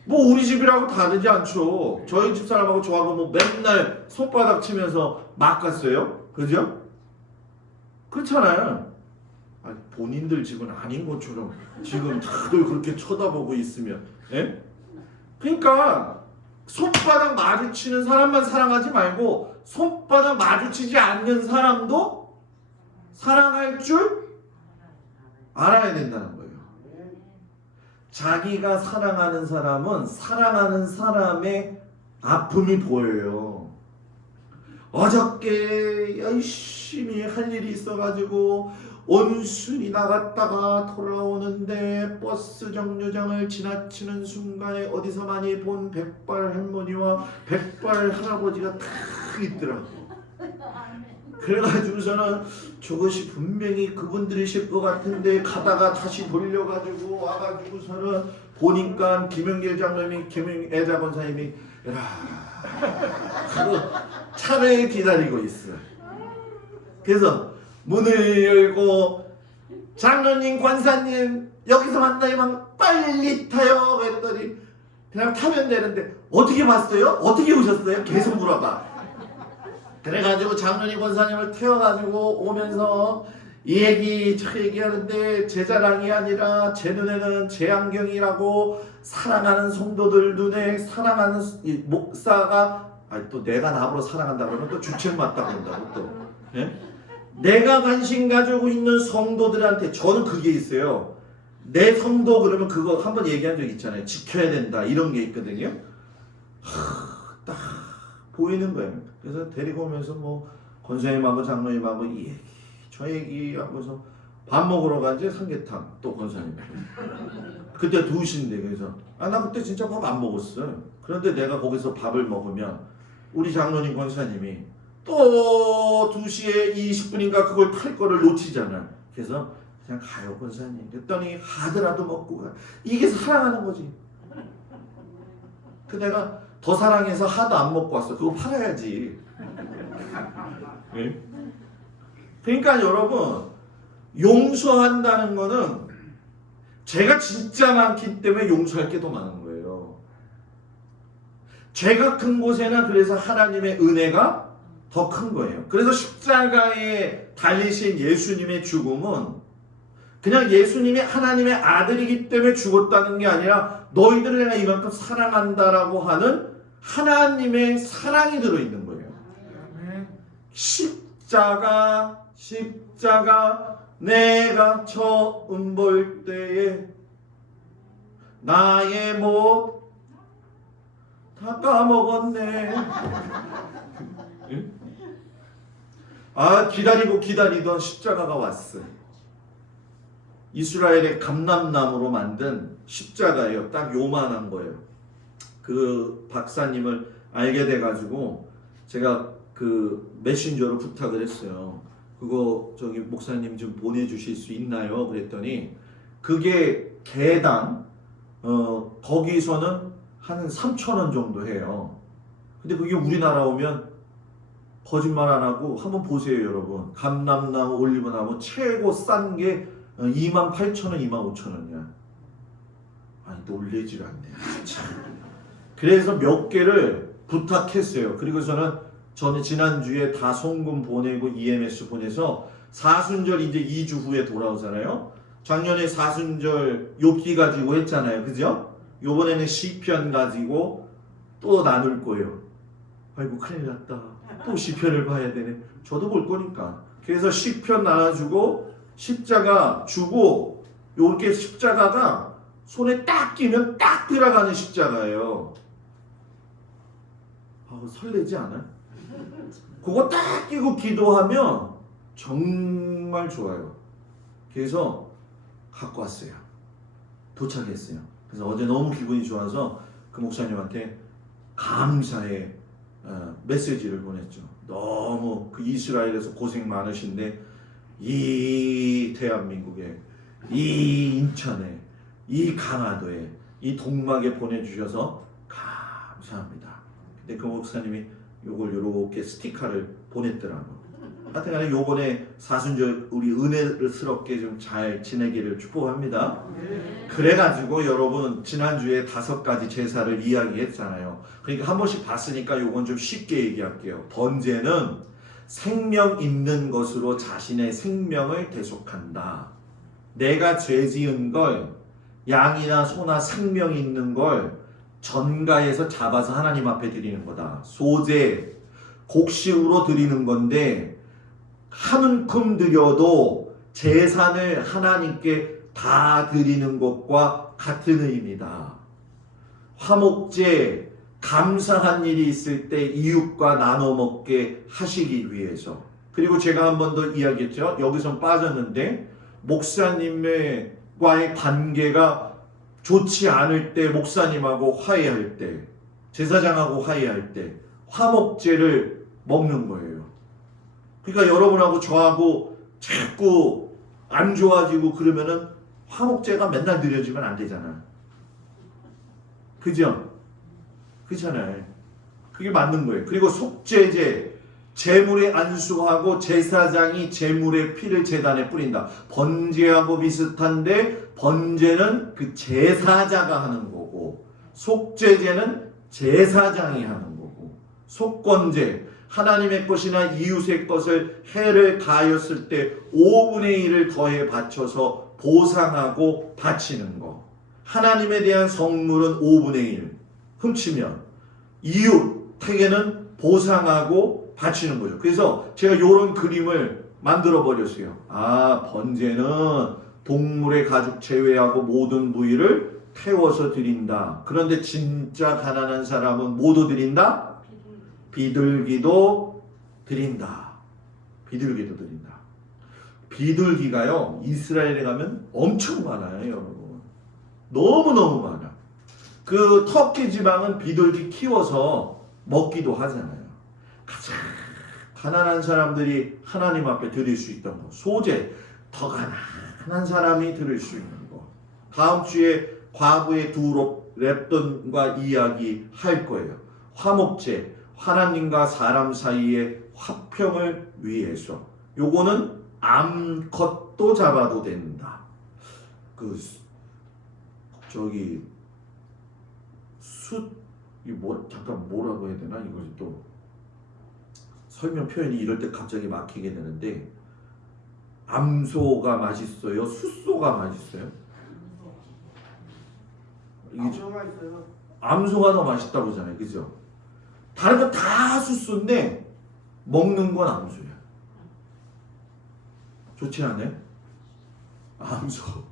뭐 우리 집이라고 다르지 않죠. 저희 집 사람하고 저하고 뭐 맨날 손바닥 치면서 막 갔어요. 그죠? 그렇잖아요. 아니, 본인들 집은 아닌 것처럼 지금 다들 그렇게 쳐다보고 있으면, 예? 그러니까 손바닥 마주치는 사람만 사랑하지 말고 손바닥 마주치지 않는 사람도 사랑할 줄 알아야 된다는 거예요. 자기가 사랑하는 사람은 사랑하는 사람의 아픔이 보여요. 어저께 열심히 할 일이 있어가지고 온순히 나갔다가 돌아오는데 버스 정류장을 지나치는 순간에 어디서 많이 본 백발 할머니와 백발 할아버지가 딱 있더라고. 그래가지고서는 저것이 분명히 그분들이실 것 같은데 가다가 다시 돌려가지고 와가지고서는 보니까 김영길 장로님이 김영애자 권사님이 차를 기다리고 있어. 그래서 문을 열고 장로님, 권사님 여기서 만나면 빨리 타요 그랬더니 그냥 타면 되는데 어떻게 봤어요? 어떻게 오셨어요? 계속 물어봐. 그래가지고 장로님, 권사님을 태워가지고 오면서 이 얘기 저 얘기하는데 제 자랑이 아니라 제 눈에는 제 안경이라고 사랑하는 성도들 눈에 사랑하는 이 목사가 또 내가 나보러 사랑한다 그러면 또 주책 맞다 그런다고 또 예? 내가 관심 가지고 있는 성도들한테 저는 그게 있어요. 내 성도 그러면 그거 한번 얘기한 적 있잖아요. 지켜야 된다 이런 게 있거든요. 딱 보이는 거예요. 그래서 데리고 오면서 뭐 권사님하고 장로님하고 이 얘기 저 얘기 하고서 밥 먹으러 가지 삼계탕 또 권사님 그때 2시인데 그래서 나 그때 진짜 밥 안 먹었어요. 그런데 내가 거기서 밥을 먹으면 우리 장로님 권사님이 또 2시에 20분인가 그걸 탈 거를 놓치잖아. 그래서 그냥 가요 권사님 그랬더니 하더라도 먹고 가. 이게 사랑하는 거지. 그 내가 더 사랑해서 하도 안 먹고 왔어. 그거 팔아야지. 네? 그러니까 여러분 용서한다는 거는 죄가 진짜 많기 때문에 용서할 게 더 많은 거예요. 죄가 큰 곳에는 그래서 하나님의 은혜가 더 큰 거예요. 그래서 십자가에 달리신 예수님의 죽음은 그냥 예수님이 하나님의 아들이기 때문에 죽었다는 게 아니라 너희들을 내가 이만큼 사랑한다라고 하는 하나님의 사랑이 들어있는 거예요. 십자가 내가 처음 볼 때에 나의 못 다 까먹었네. 기다리던 십자가가 왔어요. 이스라엘의 감람나무로 만든 십자가예요. 딱 요만한 거예요. 그 박사님을 알게 돼가지고 제가 그 메신저로 부탁을 했어요. 그거 저기 목사님 좀 보내주실 수 있나요? 그랬더니 그게 개당 거기서는 한 3,000원 정도 해요. 근데 그게 우리나라 오면 거짓말 안 하고 한번 보세요 여러분. 감람나무, 올리브나무 최고 싼 게 28,000원, 25,000원이야. 아니 놀래질 않네. 그래서 몇 개를 부탁했어요. 그리고서는 저는 지난주에 다 송금 보내고 EMS 보내서 사순절 이제 2주 후에 돌아오잖아요. 작년에 사순절 욥기 가지고 했잖아요. 그죠? 요번에는 시편 가지고 또 나눌 거예요. 아이고 큰일 났다. 또 시편을 봐야 되네. 저도 볼 거니까. 그래서 시편 나눠주고 십자가 주고 요렇게 십자가가 손에 딱 끼면 딱 들어가는 십자가예요. 설레지 않아요? 그거 딱 끼고 기도하면 정말 좋아요. 그래서 갖고 왔어요. 도착했어요. 그래서 어제 너무 기분이 좋아서 그 목사님한테 감사의 메시지를 보냈죠. 너무 그 이스라엘에서 고생 많으신데 이 대한민국에 이 인천에 이 강화도에 이 동막에 보내주셔서 감사합니다. 근데 그 목사님이 요걸 요렇게 스티커를 보냈더라고. 하여튼간에 요번에 사순절 우리 은혜스럽게 좀 잘 지내기를 축복합니다. 그래가지고 여러분 지난주에 5가지 제사를 이야기했잖아요. 그러니까 한 번씩 봤으니까 요건 좀 쉽게 얘기할게요. 번제는 생명 있는 것으로 자신의 생명을 대속한다. 내가 죄 지은 걸 양이나 소나 생명 있는 걸 전가에서 잡아서 하나님 앞에 드리는 거다. 소제, 곡식으로 드리는 건데 한 움큼 드려도 제산을 하나님께 다 드리는 것과 같은 의미다. 화목제, 감사한 일이 있을 때 이웃과 나눠 먹게 하시기 위해서. 그리고 제가 한 번 더 이야기했죠. 여기서 빠졌는데 목사님과의 관계가 좋지 않을 때, 목사님하고 화해할 때, 제사장하고 화해할 때 화목제를 먹는 거예요. 그러니까 여러분하고 저하고 자꾸 안 좋아지고 그러면은 화목제가 맨날 드려지면 안 되잖아. 그죠? 그렇잖아요. 그게 맞는 거예요. 그리고 속죄제, 제물에 안수하고 제사장이 제물의 피를 제단에 뿌린다. 번제하고 비슷한데 번제는 그 제사자가 하는 거고 속죄제는 제사장이 하는 거고 속건제 하나님의 것이나 이웃의 것을 해를 가하였을 때 5분의 1을 더해 바쳐서 보상하고 바치는 거. 하나님에 대한 성물은 5분의 1 훔치면 이웃에게는 보상하고 바치는 거죠. 그래서 제가 이런 그림을 만들어 버렸어요. 아, 번제는 동물의 가죽 제외하고 모든 부위를 태워서 드린다. 그런데 진짜 가난한 사람은 뭐도 드린다? 비둘기도 드린다. 비둘기도 드린다. 비둘기가요, 이스라엘에 가면 엄청 많아요, 여러분. 너무너무 많아. 그 터키 지방은 비둘기 키워서 먹기도 하잖아요. 가장 가난한 사람들이 하나님 앞에 드릴 수 있던 거. 소재, 더 가난한 사람이 드릴 수 있는 거. 다음 주에 과부의 두 랩돈과 이야기 할 거예요. 화목제, 하나님과 사람 사이의 화평을 위해서. 요거는 암컷도 잡아도 된다. 잠깐 뭐라고 해야 되나? 이걸 또 설명 표현이 이럴 때 갑자기 막히게 되는데, 암소가 맛있어요? 숫소가 맛있어요? 암소가 있어요. 암소가 더 맛있다고 하잖아요, 그죠? 다른 건 다 숫소인데 먹는 건 암소야. 좋지 않아요? 암소.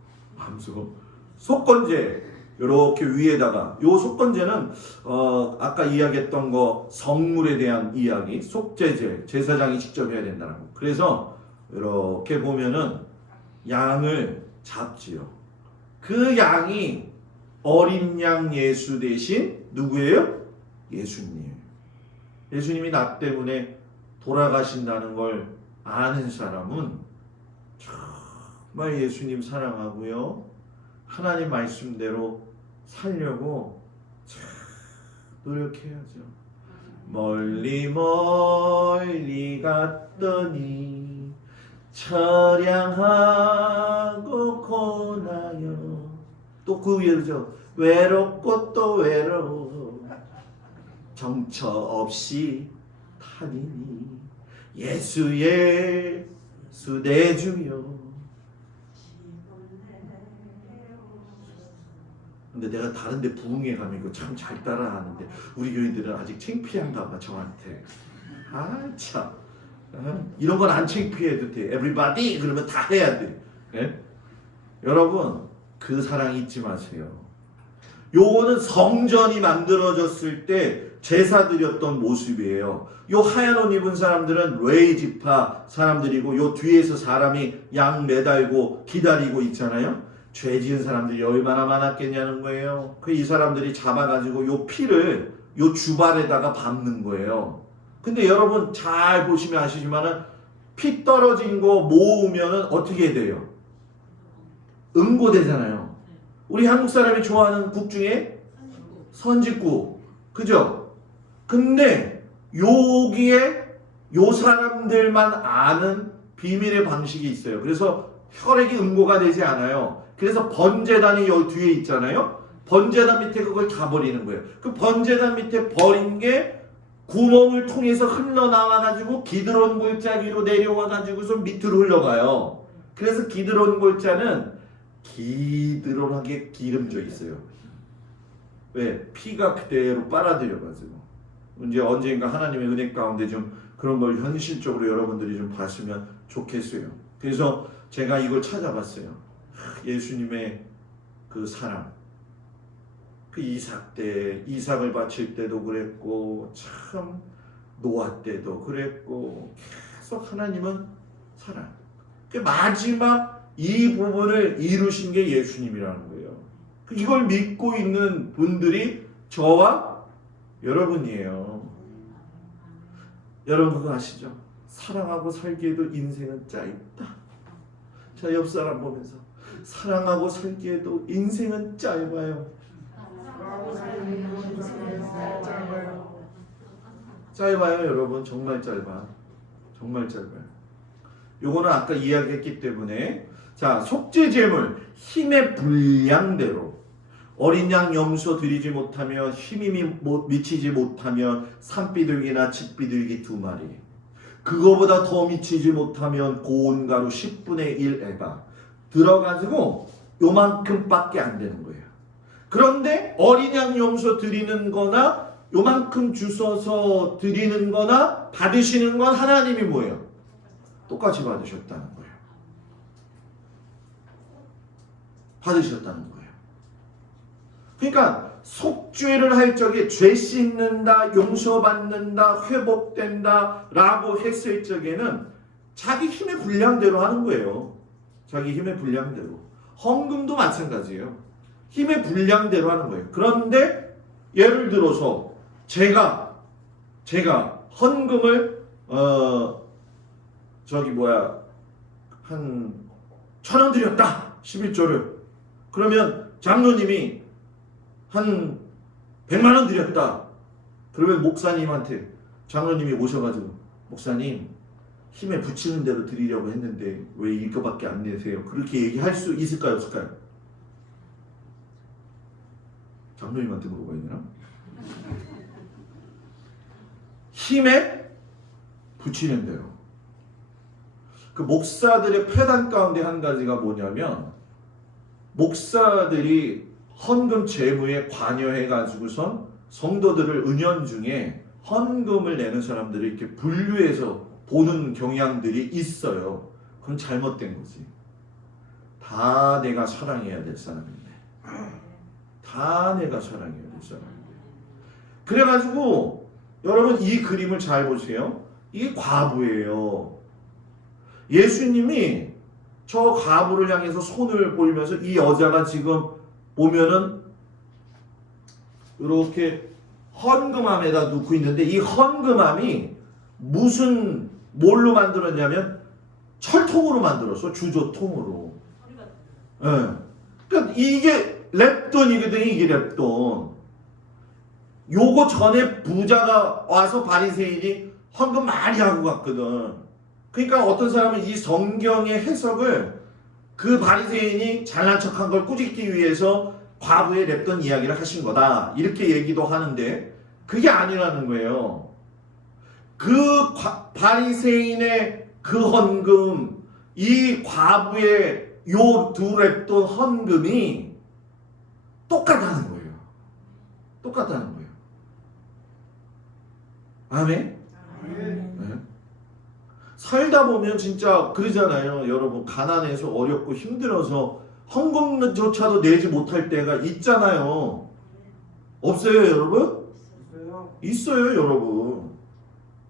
속건제 이렇게 위에다가, 요 속건제는 아까 이야기했던 거 성물에 대한 이야기, 속죄제, 제사장이 직접 해야 된다는 거. 그래서 이렇게 보면은 양을 잡지요. 그 양이 어린 양 예수 대신 누구예요? 예수님. 예수님이 나 때문에 돌아가신다는 걸 아는 사람은 정말 예수님 사랑하고요, 하나님 말씀대로 살려고 참 노력해야죠. 멀리 멀리 갔더니 처량하고 고나요. 또 그 위에죠. 외롭고 또 외로워 정처 없이 타니니 예수의 내 주여. 근데 내가 다른데 부흥회 가면 이거 참 잘 따라하는데 우리 교인들은 아직 창피한가 봐 저한테. 아 참. 이런 건 안 창피해도 돼. Everybody 그러면 다 해야 돼. 네? 여러분 그 사랑 잊지 마세요. 요거는 성전이 만들어졌을 때 제사 드렸던 모습이에요. 요 하얀 옷 입은 사람들은 레위 지파 사람들이고, 요 뒤에서 사람이 양 매달고 기다리고 있잖아요. 죄 지은 사람들이 얼마나 많았겠냐는 거예요. 그 이 사람들이 잡아가지고 요 피를 요 주발에다가 밟는 거예요. 근데 여러분 잘 보시면 아시지만은 피 떨어진 거 모으면은 어떻게 돼요? 응고되잖아요. 우리 한국 사람이 좋아하는 국 중에 선짓국, 그죠? 근데 여기에 요 사람들만 아는 비밀의 방식이 있어요. 그래서 혈액이 응고가 되지 않아요. 그래서 번제단이 여기 뒤에 있잖아요. 번제단 밑에 그걸 다 버리는 거예요. 그 번제단 밑에 버린 게 구멍을 통해서 흘러나와가지고 기드론 골짜 위로 내려와가지고서 밑으로 흘러가요. 그래서 기드론 골짜는 기드론하게 기름져 있어요. 왜? 피가 그대로 빨아들여가지고. 이제 언젠가 하나님의 은혜 가운데 좀 그런 걸 현실적으로 여러분들이 좀 봤으면 좋겠어요. 그래서 제가 이걸 찾아봤어요. 예수님의 그 사랑. 그 이삭을 바칠 때도 그랬고, 참 노아 때도 그랬고, 계속 하나님은 사랑. 그 마지막 이 부분을 이루신 게 예수님이라는 거예요. 이걸 믿고 있는 분들이 저와 여러분이에요. 여러분 그거 아시죠? 사랑하고 살기에도 인생은 짧다. 자, 옆 사람 보면서 사랑하고 살기에도 인생은 짧아요. 짧아요, 여러분. 정말 짧아. 정말 짧아요. 요거는 아까 이야기했기 때문에 자, 속죄 제물 힘의 분량대로 어린 양 염소 드리지 못하면 힘이 미치지 못하면 산비둘기나 칡비둘기 2마리, 그거보다 더 미치지 못하면 고운 가루 10분의 1 에바 들어가지고 요만큼밖에 안 되는 거예요. 그런데 어린 양 염소 드리는 거나 요만큼 주셔서 드리는 거나 받으시는 건 하나님이 뭐예요? 똑같이 받으셨다는 거예요. 받으셨다는 거예요. 그러니까 속죄를 할 적에 죄 씻는다, 용서받는다, 회복된다 라고 했을 적에는 자기 힘의 분량대로 하는 거예요. 자기 힘의 분량대로. 헌금도 마찬가지예요. 힘의 분량대로 하는 거예요. 그런데 예를 들어서 제가 헌금을 한 1,000원 드렸다. 11조를. 그러면 장로님이 한 100만 원 드렸다. 그러면 목사님한테 장로님이 오셔가지고 목사님 힘에 붙이는 대로 드리려고 했는데 왜 이거밖에 안 내세요? 그렇게 얘기할 수 있을까요? 없을까요? 장로님한테 물어봐야 되나? 힘에 붙이는 대로. 그 목사들의 패단 가운데 한 가지가 뭐냐면 목사들이 헌금 재무에 관여해가지고선 성도들을 은연중에 헌금을 내는 사람들을 이렇게 분류해서 보는 경향들이 있어요. 그건 잘못된 거지. 다 내가 사랑해야 될 사람인데. 다 내가 사랑해야 될 사람인데. 그래가지고 여러분 이 그림을 잘 보세요. 이게 과부예요. 예수님이 저 과부를 향해서 손을 보이면서 이 여자가 지금 보면은 이렇게 헌금함에다 놓고 있는데 이 헌금함이 무슨 뭘로 만들었냐면 철통으로 만들었어. 주조통으로. 예. 그러니까 이게 랩돈이거든. 이게 랩돈. 요거 전에 부자가 와서 바리새인이 헌금 많이 하고 갔거든. 그러니까 어떤 사람은 이 성경의 해석을 그 바리새인이 잘난 척한 걸 꾸짖기 위해서 과부의 랩돈 이야기를 하신 거다. 이렇게 얘기도 하는데 그게 아니라는 거예요. 그 바리새인의 그 헌금, 이 과부의 요 2랩돈 헌금이 똑같다는 거예요. 똑같다는 거예요. 아멘? 네. 살다 보면 진짜 그러잖아요. 여러분 가난해서 어렵고 힘들어서 헌금조차도 내지 못할 때가 있잖아요. 없어요 여러분? 있어요 여러분.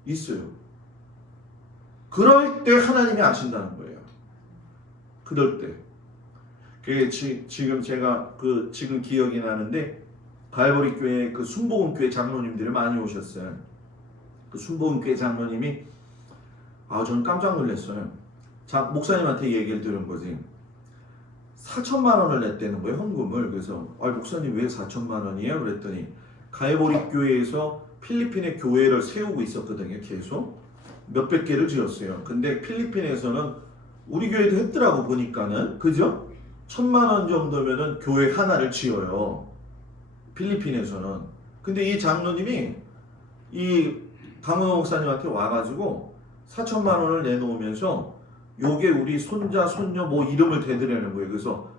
있어요. 그럴 때 하나님이 아신다는 거예요. 그럴 때. 그게 지금 제가 지금 기억이 나는데 갈보리 교회 그 순복음교회 장로님들이 많이 오셨어요. 그 순복음교회 장로님이 저는 깜짝 놀랐어요. 목사님한테 얘기를 들은 거지. 4천만 원을 냈다는 거예요, 헌금을. 그래서 목사님 왜 4천만 원이에요? 그랬더니 갈보리 교회에서 필리핀에 교회를 세우고 있었거든요. 계속 몇백 개를 지었어요. 근데 필리핀에서는 우리 교회도 했더라고 보니까는, 그죠? 1,000만 원 정도면은 교회 하나를 지어요. 필리핀에서는. 근데 이 장로님이 이 강은호 목사님한테 와가지고 4천만 원을 내놓으면서 요게 우리 손자 손녀 뭐 이름을 대드리는 거예요. 그래서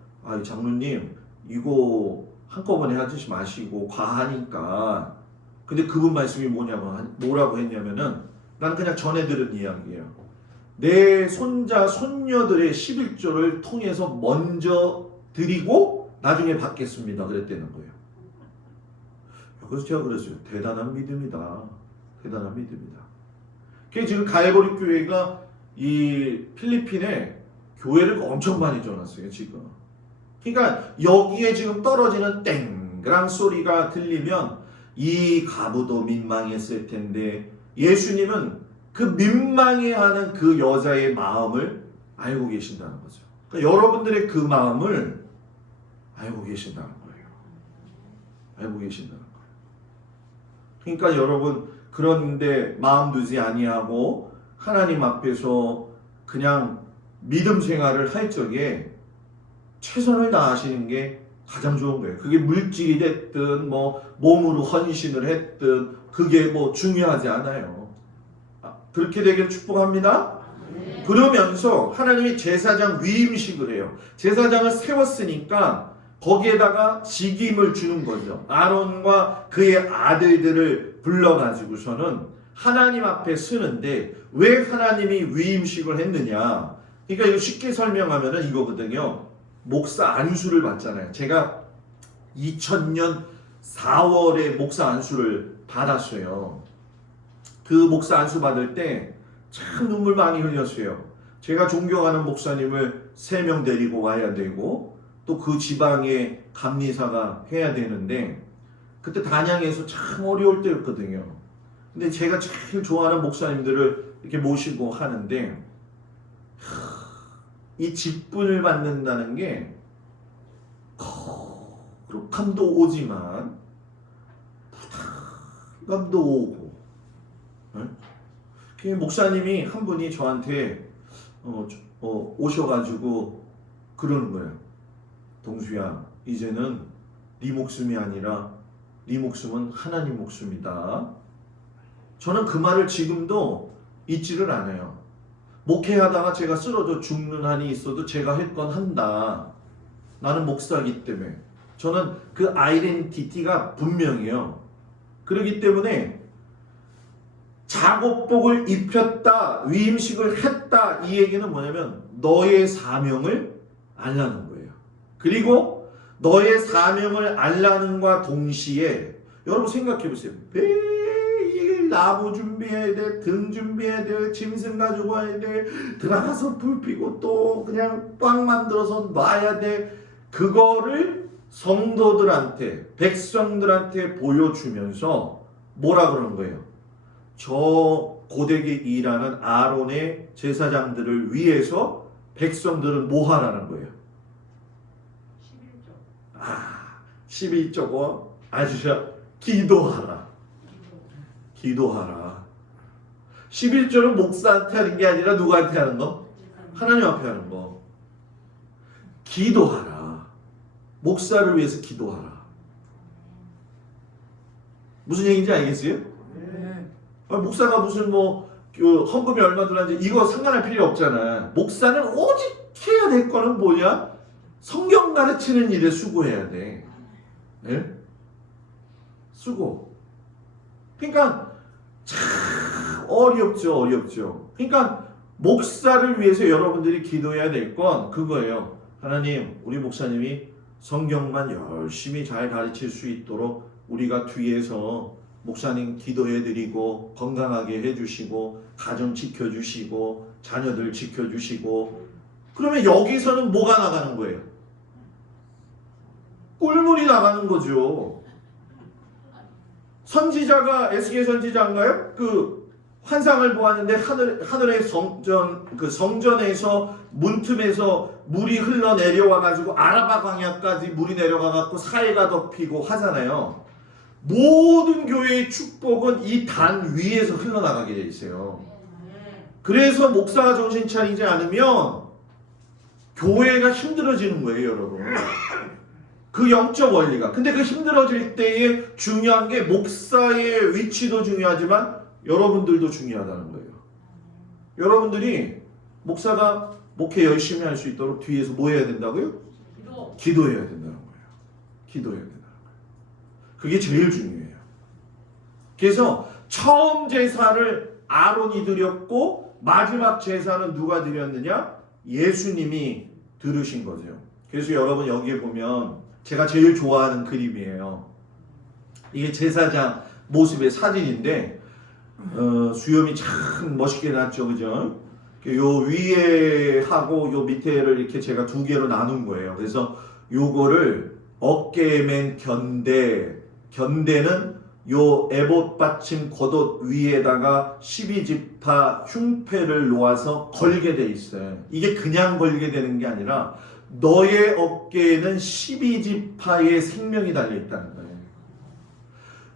장로님 이거 한꺼번에 하지 마시고 과하니까. 근데 그분 말씀이 뭐라고 했냐면은 나는 그냥 전해 들은 이야기예요. 내 손자 손녀들의 11조를 통해서 먼저 드리고 나중에 받겠습니다. 그랬다는 거예요. 그래서 제가 그랬어요. 대단한 믿음이다. 대단한 믿음이다. 그게 지금 갈보리 교회가 이 필리핀에 교회를 엄청 많이 지어놨어요. 지금. 그러니까 여기에 지금 떨어지는 땡그랑 소리가 들리면 이 가부도 민망했을 텐데 예수님은 그 민망해하는 그 여자의 마음을 알고 계신다는 거죠. 그러니까 여러분들의 그 마음을 알고 계신다는 거예요. 알고 계신다는 거예요. 그러니까 여러분 그런데 마음 두지 아니하고 하나님 앞에서 그냥 믿음 생활을 할 적에 최선을 다하시는 게 가장 좋은 거예요. 그게 물질이 됐든 뭐 몸으로 헌신을 했든 그게 뭐 중요하지 않아요. 그렇게 되길 축복합니다. 그러면서 하나님이 제사장 위임식을 해요. 제사장을 세웠으니까 거기에다가 직임을 주는 거죠. 아론과 그의 아들들을 불러가지고서는 하나님 앞에 쓰는데 왜 하나님이 위임식을 했느냐? 그러니까 이거 쉽게 설명하면은 이거거든요. 목사 안수를 받잖아요. 제가 2000년 4월에 목사 안수를 받았어요. 그 목사 안수 받을 때 참 눈물 많이 흘렸어요. 제가 존경하는 목사님을 3명 데리고 와야 되고 또 그 지방에 감리사가 해야 되는데 그때 단양에서 참 어려울 때였거든요. 근데 제가 제일 좋아하는 목사님들을 이렇게 모시고 하는데 이 직분을 받는다는 게 거룩함도 오지만 부담감도 오고 그 목사님이 한 분이 저한테 오셔가지고 그러는 거예요. 동수야, 이제는 네 목숨이 아니라 네 목숨은 하나님 목숨이다. 저는 그 말을 지금도 잊지를 않아요. 목회하다가 제가 쓰러져 죽는 한이 있어도 제가 할 건 한다. 나는 목사이기 때문에. 저는 그 아이덴티티가 분명해요. 그렇기 때문에 작업복을 입혔다, 위임식을 했다, 이 얘기는 뭐냐면 너의 사명을 알라는 거예요. 그리고 너의 사명을 알라는과 동시에 여러분 생각해 보세요. 매일 나무 준비해야 돼, 등 준비해야 돼, 짐승 가지고 와야 돼, 들어가서 불 피고 또 그냥 빵 만들어서 놔야 돼. 그거를 성도들한테, 백성들한테 보여주면서 뭐라 그러는 거예요? 저 고되게 일하는 아론의 제사장들을 위해서 백성들은 뭐 하라는 거예요? 11조. 11조고 아시죠? 기도하라. 기도하라. 11조는 목사한테 하는 게 아니라 누구한테 하는 거? 하나님 앞에 하는 거. 기도하라. 목사를 위해서 기도하라. 무슨 얘기인지 알겠어요? 목사가 무슨 헌금이 얼마 들어왔는지 이거 상관할 필요 없잖아. 목사는 오직 해야 될 거는 뭐냐? 성경 가르치는 일에 수고해야 돼. 네? 수고. 그러니까 참 어렵죠. 그러니까 목사를 위해서 여러분들이 기도해야 될 건 그거예요. 하나님, 우리 목사님이 성경만 열심히 잘 가르칠 수 있도록 우리가 뒤에서 목사님 기도해드리고 건강하게 해주시고 가정 지켜주시고 자녀들 지켜주시고 그러면 여기서는 뭐가 나가는 거예요? 꿀물이 나가는 거죠. 선지자가 에스겔 선지자인가요? 그 환상을 보았는데 하늘의 성전에서 문틈에서 물이 흘러내려와 가지고 아라바 광야까지 물이 내려가 갖고 사해가 덮이고 하잖아요. 모든 교회의 축복은 이 단 위에서 흘러나가게 돼 있어요. 그래서 목사가 정신 차리지 않으면 교회가 힘들어지는 거예요, 여러분. 그 영적 원리가. 근데 그 힘들어질 때에 중요한 게 목사의 위치도 중요하지만 여러분들도 중요하다는 거예요. 여러분들이 목사가 목회 열심히 할 수 있도록 뒤에서 뭐 해야 된다고요? 기도해야 된다는 거예요. 기도해야 된다는 거예요. 그게 제일 중요해요. 그래서 처음 제사를 아론이 드렸고 마지막 제사는 누가 드렸느냐? 예수님이 들으신 거죠. 그래서 여러분 여기에 보면 제가 제일 좋아하는 그림이에요. 이게 제사장 모습의 사진인데 수염이 참 멋있게 났죠, 그죠? 요 위에 하고 요 밑에를 이렇게 제가 두 개로 나눈 거예요. 그래서 요거를 어깨에 맨 견대는 요 에봇 받침 겉옷 위에다가 12지파 흉패를 놓아서 걸게 돼 있어요. 이게 그냥 걸게 되는 게 아니라 너의 어깨에는 12지파의 생명이 달려 있다는 거예요.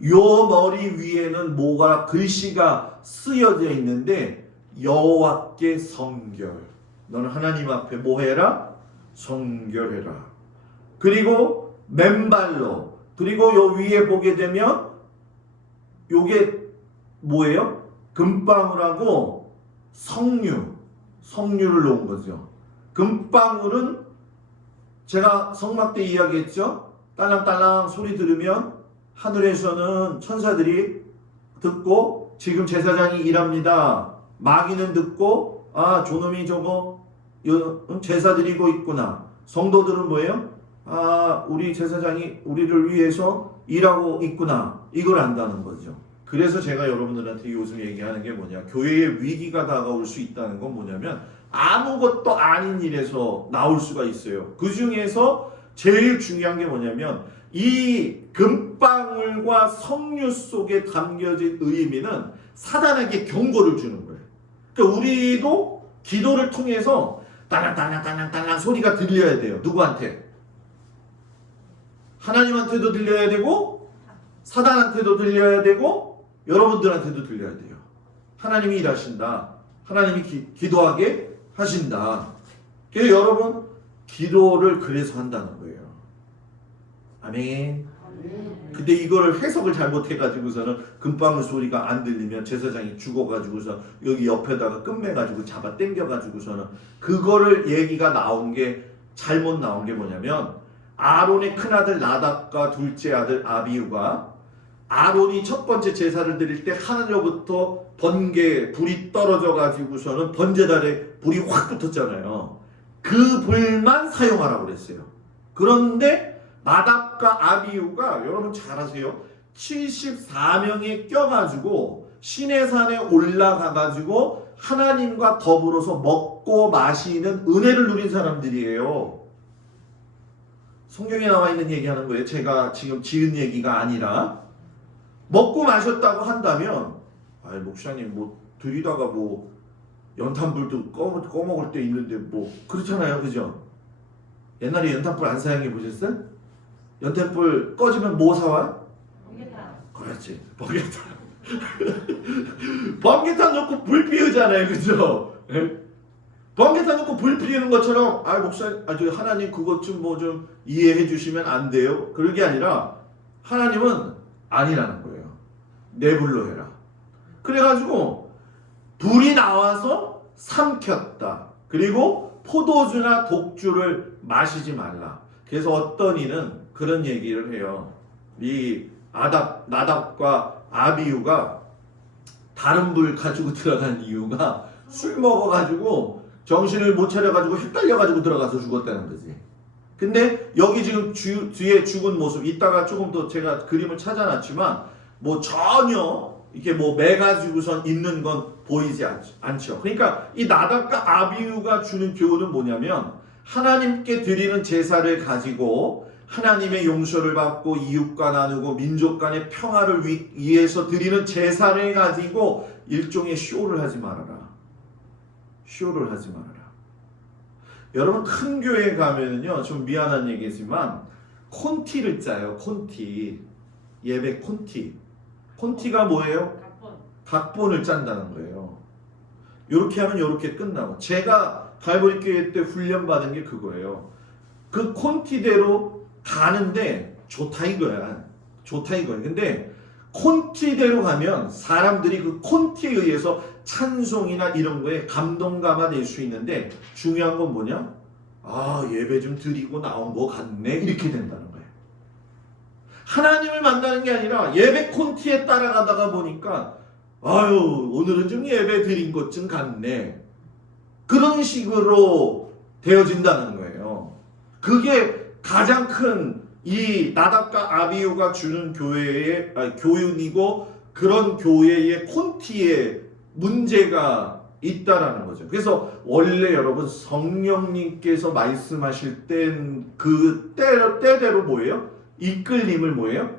요 머리 위에는 뭐가 글씨가 쓰여져 있는데 여호와께 성결. 너는 하나님 앞에 뭐 해라? 성결해라. 그리고 맨발로. 그리고 요 위에 보게 되면 요게 뭐예요? 금방울하고 석류를 놓은 거죠. 금방울은 제가 성막 때 이야기했죠. 딸랑딸랑 소리 들으면 하늘에서는 천사들이 듣고 지금 제사장이 일합니다. 마귀는 듣고 아 저놈이 저거 제사 드리고 있구나. 성도들은 뭐예요? 아 우리 제사장이 우리를 위해서 일하고 있구나. 이걸 안다는 거죠. 그래서 제가 여러분들한테 요즘 얘기하는 게 뭐냐, 교회에 위기가 다가올 수 있다는 건 뭐냐면 아무것도 아닌 일에서 나올 수가 있어요. 그 중에서 제일 중요한 게 뭐냐면 이 금방울과 석류 속에 담겨진 의미는 사단에게 경고를 주는 거예요. 그러니까 우리도 기도를 통해서 딸랑딸랑딸랑딸랑 소리가 들려야 돼요. 누구한테? 하나님한테도 들려야 되고 사단한테도 들려야 되고 여러분들한테도 들려야 돼요. 하나님이 일하신다. 하나님이 기도하게 하신다. 그래서 여러분 기도를 그래서 한다는 거예요. 아멘. 근데 이거를 해석을 잘못해가지고서는 금방울 소리가 안 들리면 제사장이 죽어가지고서 여기 옆에다가 끝매가지고 잡아 당겨가지고서는 그거를 얘기가 나온 게 잘못 나온 게 뭐냐면 아론의 큰아들 나답과 둘째 아들 아비후가 아론이 첫 번째 제사를 드릴 때 하늘로부터 번개 불이 떨어져 가지고서는 번제단에 불이 확 붙었잖아요. 그 불만 사용하라고 그랬어요. 그런데 나답과 아비후가 여러분 잘 아세요. 74명이 껴가지고 시내산에 올라가 가지고 하나님과 더불어서 먹고 마시는 은혜를 누린 사람들이에요. 성경에 나와 있는 얘기하는 거예요. 제가 지금 지은 얘기가 아니라. 먹고 마셨다고 한다면 아이 목사님 뭐 들이다가 뭐 연탄불도 꺼먹을 때 있는데 뭐 그렇잖아요. 그죠? 옛날에 연탄불 안 사용해 보셨어요? 연탄불 꺼지면 뭐 사와? 번개탄. 그렇지. 번개탄. 번개탄 놓고 불 피우잖아요. 그죠? 번개탄 놓고 불 피우는 것처럼 아 목사님 저 하나님 그것 좀 뭐 좀 이해해 주시면 안 돼요? 그런 게 아니라 하나님은 아니라는 거예요. 내 불로 해라. 그래가지고 불이 나와서 삼켰다. 그리고 포도주나 독주를 마시지 말라. 그래서 어떤 이는 그런 얘기를 해요. 이 나답과 아비후가 다른 불 가지고 들어간 이유가 술 먹어가지고 정신을 못 차려가지고 헷갈려가지고 들어가서 죽었다는 거지. 근데 여기 지금 뒤에 죽은 모습 이따가 조금 더 제가 그림을 찾아놨지만 뭐 전혀 이렇게 뭐 매가지고선 있는 건 보이지 않죠. 그러니까 이 나답과 아비후가 주는 교훈은 뭐냐면 하나님께 드리는 제사를 가지고 하나님의 용서를 받고 이웃과 나누고 민족 간의 평화를 위해서 드리는 제사를 가지고 일종의 쇼를 하지 말아라. 쇼를 하지 말아라. 여러분 큰 교회에 가면은요 좀 미안한 얘기지만 콘티를 짜요. 콘티. 예배 콘티. 콘티가 뭐예요? 각본을 짠다는 거예요. 이렇게 하면 이렇게 끝나고. 제가 갈보리 교회 때 훈련받은 게 그거예요. 그 콘티대로 가는데 좋다 이거야. 좋다 이거야. 근데 콘티대로 가면 사람들이 그 콘티에 의해서 찬송이나 이런 거에 감동감아 낼 수 있는데 중요한 건 뭐냐? 아 예배 좀 드리고 나온 거 같네 이렇게 된다는 거예요. 하나님을 만나는 게 아니라 예배 콘티에 따라가다가 보니까 아유 오늘은 좀 예배 드린 것 좀 같네 그런 식으로 되어진다는 거예요. 그게 가장 큰 이 나답과 아비후가 주는 교회의 교훈이고 그런 교회의 콘티에 문제가 있다라는 거죠. 그래서 원래 여러분 성령님께서 말씀하실 땐 그 때대로 뭐예요? 이끌림을 뭐예요?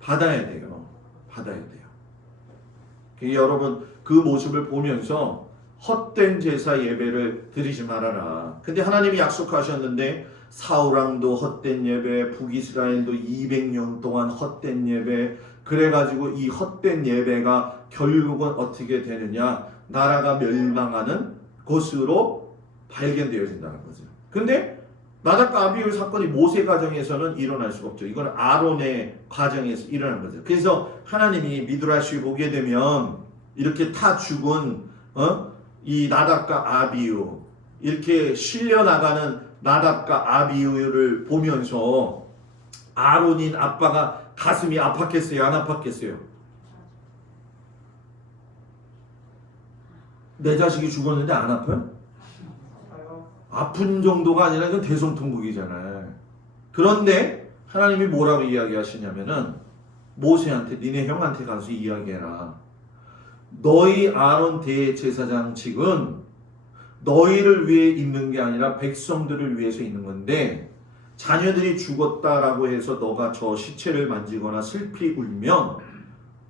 받아야 돼요. 받아야 돼요. 여러분 그 모습을 보면서 헛된 제사 예배를 드리지 말아라. 근데 하나님이 약속하셨는데 사울왕도 헛된 예배, 북이스라엘도 200년 동안 헛된 예배, 그래가지고 이 헛된 예배가 결국은 어떻게 되느냐, 나라가 멸망하는 것으로 발견되어진다는 거죠. 근데 나답과 아비후 사건이 모세 가정에서는 일어날 수가 없죠. 이건 아론의 가정에서 일어난 거죠. 그래서 하나님이 미드라시 보게 되면 이렇게 타 죽은 이 나답과 아비후, 이렇게 실려 나가는 나답과 아비후를 보면서 아론인 아빠가 가슴이 아팠겠어요? 안 아팠겠어요? 내 자식이 죽었는데 안 아파요? 아픈 정도가 아니라 이건 대성통곡이잖아요. 그런데 하나님이 뭐라고 이야기하시냐면은 모세한테, 니네 형한테 가서 이야기해라. 너희 아론 대제사장직은 너희를 위해 있는 게 아니라 백성들을 위해서 있는 건데, 자녀들이 죽었다라고 해서 너가 저 시체를 만지거나 슬피 울면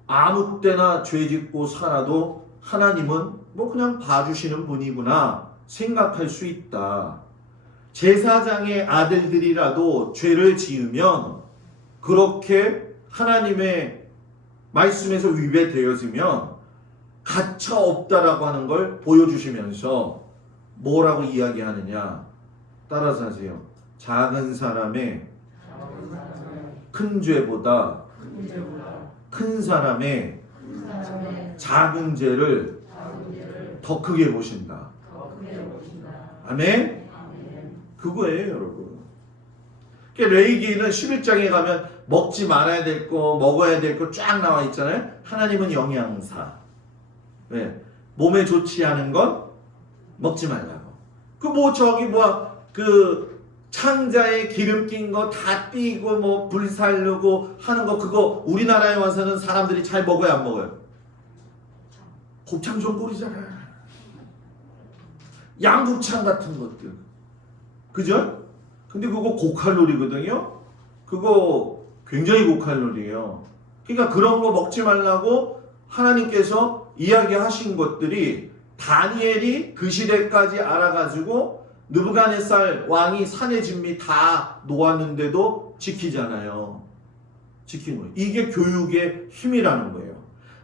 아무 때나 죄 짓고 살아도 하나님은 뭐 그냥 봐주시는 분이구나 생각할 수 있다. 제사장의 아들들이라도 죄를 지으면 그렇게 하나님의 말씀에서 위배되어지면 가차 없다라고 하는 걸 보여주시면서 뭐라고 이야기하느냐, 따라서 하세요. 작은 사람의 큰 죄보다 큰 사람의 작은 죄를 더 크게 보신다. 아멘? 그거예요, 여러분. 그러니까 레위기는 11장에 가면 먹지 말아야 될 거, 먹어야 될 거 쫙 나와 있잖아요. 하나님은 영양사. 네. 몸에 좋지 않은 건 먹지 말라고. 그 창자에 기름 낀 거 다 띄고 뭐 불살르고 하는 거, 그거 우리나라에 와서는 사람들이 잘 먹어요, 안 먹어요? 곱창 전골이잖아요. 양곱창 같은 것들. 그죠? 근데 그거 고칼로리거든요? 그거 굉장히 고칼로리예요. 그러니까 그런 거 먹지 말라고 하나님께서 이야기하신 것들이 다니엘이 그 시대까지 알아가지고 느부갓네살 왕이 산의 진미 다 놓았는데도 지키잖아요. 지킨 거예요. 이게 교육의 힘이라는 거예요.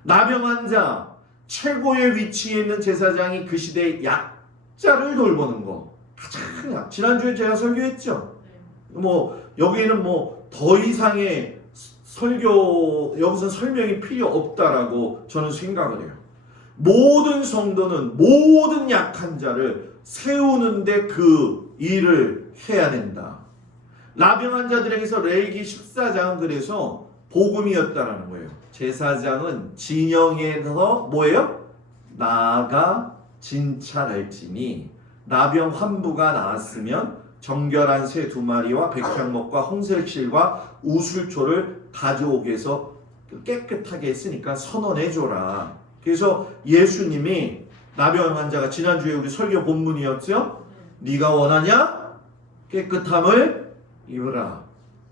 나병 환자, 최고의 위치에 있는 제사장이 그 시대의 약자를 돌보는 거. 가장 약. 지난주에 제가 설교했죠. 뭐 여기는 뭐 더 이상의 설교, 여기서 설명이 필요 없다라고 저는 생각을 해요. 모든 성도는 모든 약한 자를 세우는데 그 일을 해야 된다. 나병 자들에게서 레위기 14장은 그래서 복음이었다라는 거예요. 제사장은 진영에서 뭐예요? 나가 진찰할지니 나병 환부가 나았으면 정결한 새 2마리와 백향목과 홍색실과 우술초를 가져오게 해서 깨끗하게 했으니까 선언해줘라. 그래서 예수님이 나병 환자가, 지난주에 우리 설교 본문이었죠? 네가 원하냐? 깨끗함을 입으라.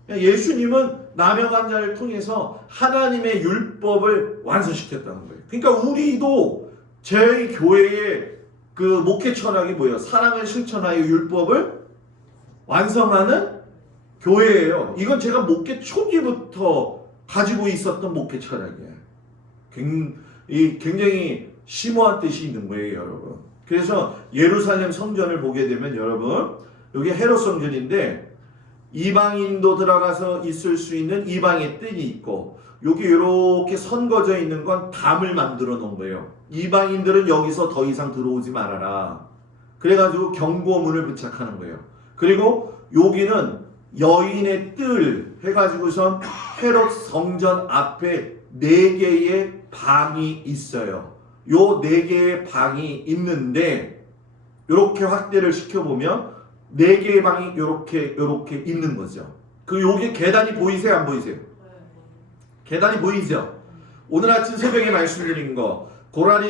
예수님은 나병 환자를 통해서 하나님의 율법을 완성시켰다는 거예요. 그러니까 우리도 저희 교회의 그 목회 철학이 뭐예요? 사랑을 실천하여 율법을 완성하는 교회예요. 이건 제가 목회 초기부터 가지고 있었던 목회 철학이에요. 굉장히 심오한 뜻이 있는 거예요, 여러분. 그래서 예루살렘 성전을 보게 되면 여러분, 여기 헤롯 성전인데 이방인도 들어가서 있을 수 있는 이방의 뜰이 있고, 여기 이렇게 선거져 있는 건 담을 만들어 놓은 거예요. 이방인들은 여기서 더 이상 들어오지 말아라. 그래가지고 경고문을 부착하는 거예요. 그리고 여기는 여인의 뜰 해가지고선 헤롯 성전 앞에 4개의 방이 있어요. 요 4개의 방이 있는데 이렇게 확대를 시켜보면 4개의 방이 이렇게 있는 거죠. 그 요게 계단이 보이세요? 안 보이세요? 계단이 보이죠? 오늘 아침 새벽에 말씀드린 거, 고앗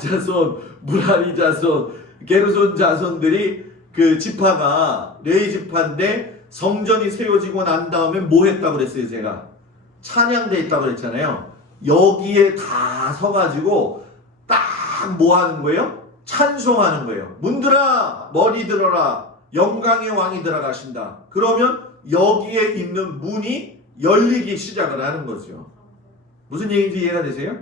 자손, 무라리 자손, 게르손 자손들이 그 지파가 레위 지파인데 성전이 세워지고 난 다음에 뭐 했다고 그랬어요? 제가 찬양대 있다고 그랬잖아요. 여기에 다 서가지고 딱 뭐 하는 거예요? 찬송하는 거예요. 문들아 머리 들어라, 영광의 왕이 들어가신다. 그러면 여기에 있는 문이 열리기 시작을 하는 거죠. 무슨 얘기인지 이해가 되세요?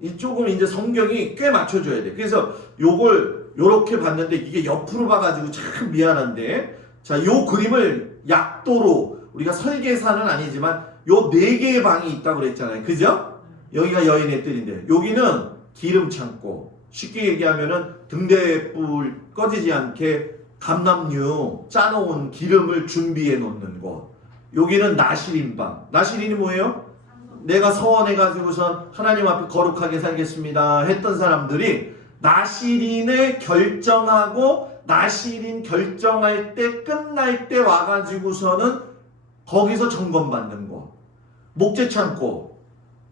이 조금 이제 성경이 꽤 맞춰줘야 돼. 그래서 요걸 요렇게 봤는데 이게 옆으로 봐가지고 참 미안한데, 자, 요 그림을 약도로 우리가 설계사는 아니지만 요 4개의 방이 있다고 그랬잖아요. 그죠? 여기가 여인의 뜰인데 여기는 기름 창고, 쉽게 얘기하면은 등대불 꺼지지 않게 감람류 짜놓은 기름을 준비해 놓는 곳. 여기는 나시린 방. 나시린이 뭐예요? 내가 서원해가지고선 하나님 앞에 거룩하게 살겠습니다 했던 사람들이 나시린을 결정하고 나시린 결정할 때 끝날 때 와가지고서는 거기서 점검받는 곳. 목재창고,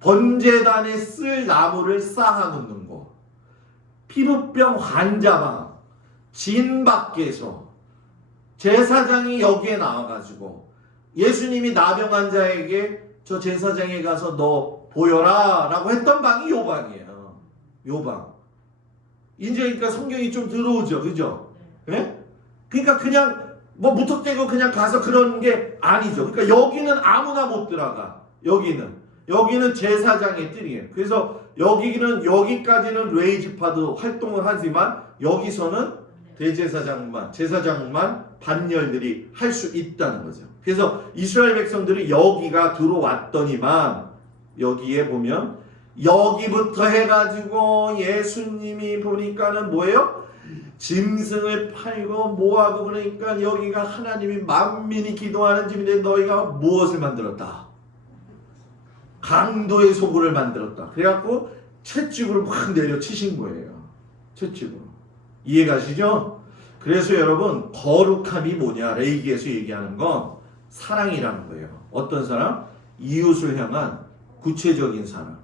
번제단에 쓸 나무를 쌓아놓는 곳, 피부병 환자방, 진 밖에서 제사장이 여기에 나와가지고 예수님이 나병 환자에게 저 제사장에 가서 너 보여라 라고 했던 방이 요 방이에요. 요 방. 이제 그러니까 성경이 좀 들어오죠. 그죠? 예? 그러니까 그냥 뭐 무턱대고 그냥 가서 그런 게 아니죠. 그러니까 여기는 아무나 못 들어가. 여기는 제사장의 뜰이에요. 그래서 여기는 여기까지는 레이지파도 활동을 하지만 여기서는 대제사장만, 제사장만 반열들이 할 수 있다는 거죠. 그래서 이스라엘 백성들이 여기가 들어왔더니만 여기에 보면 여기부터 해가지고 예수님이 보니까는 뭐예요? 짐승을 팔고 뭐하고 그러니까 여기가 하나님이 만민이 기도하는 집인데 너희가 무엇을 만들었다? 강도의 소굴을 만들었다. 그래갖고 채찍으로 막 내려치신 거예요. 채찍으로. 이해가시죠? 그래서 여러분 거룩함이 뭐냐? 레위기에서 얘기하는 건 사랑이라는 거예요. 어떤 사랑? 이웃을 향한 구체적인 사랑.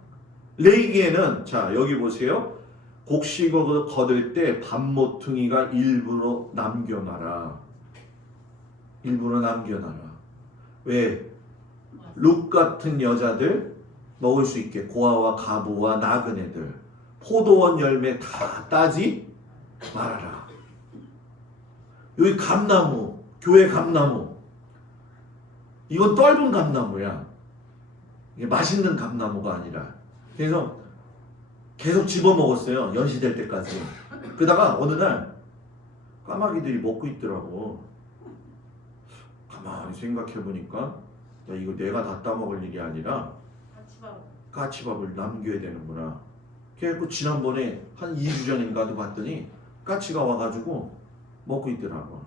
레위기에는 자 여기 보세요. 곡식을 거둘 때 밤모퉁이가 일부러 남겨놔라. 일부러 남겨놔라. 왜? 룩 같은 여자들 먹을 수 있게 고아와 가부와 나그네들 포도원 열매 다 따지 말아라. 여기 감나무, 교회 감나무. 이건 떫은 감나무야. 이게 맛있는 감나무가 아니라. 그래서 계속 집어먹었어요. 연시될 때까지. 그러다가 어느 날 까마귀들이 먹고 있더라고. 가만히 생각해보니까 야, 이거 내가 다 따먹을 일이 아니라 까치밥을 남겨야 되는구나. 그래서 지난번에 한 2주 전인가도 봤더니 까치가 와가지고 먹고 있더라고.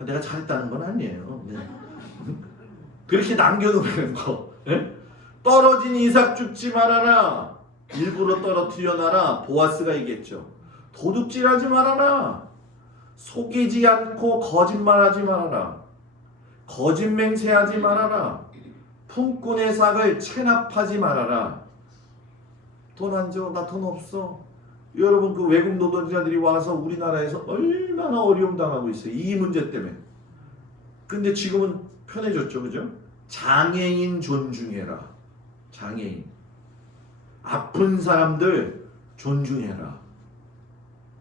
내가 잘했다는 건 아니에요. 네. 그렇게 남겨놓는 거. 네? 떨어진 이삭 줍지 말아라. 일부러 떨어뜨려 놔라. 보아스가 얘기했죠. 도둑질하지 말아라. 속이지 않고 거짓말하지 말아라. 거짓 맹세하지 말아라. 품꾼의 삭을 체납하지 말아라. 돈 안 줘? 나 돈 없어. 여러분 그 외국 노동자들이 와서 우리나라에서 얼마나 어려움 당하고 있어요. 이 문제 때문에. 근데 지금은 편해졌죠. 그죠? 장애인 존중해라. 장애인. 아픈 사람들 존중해라.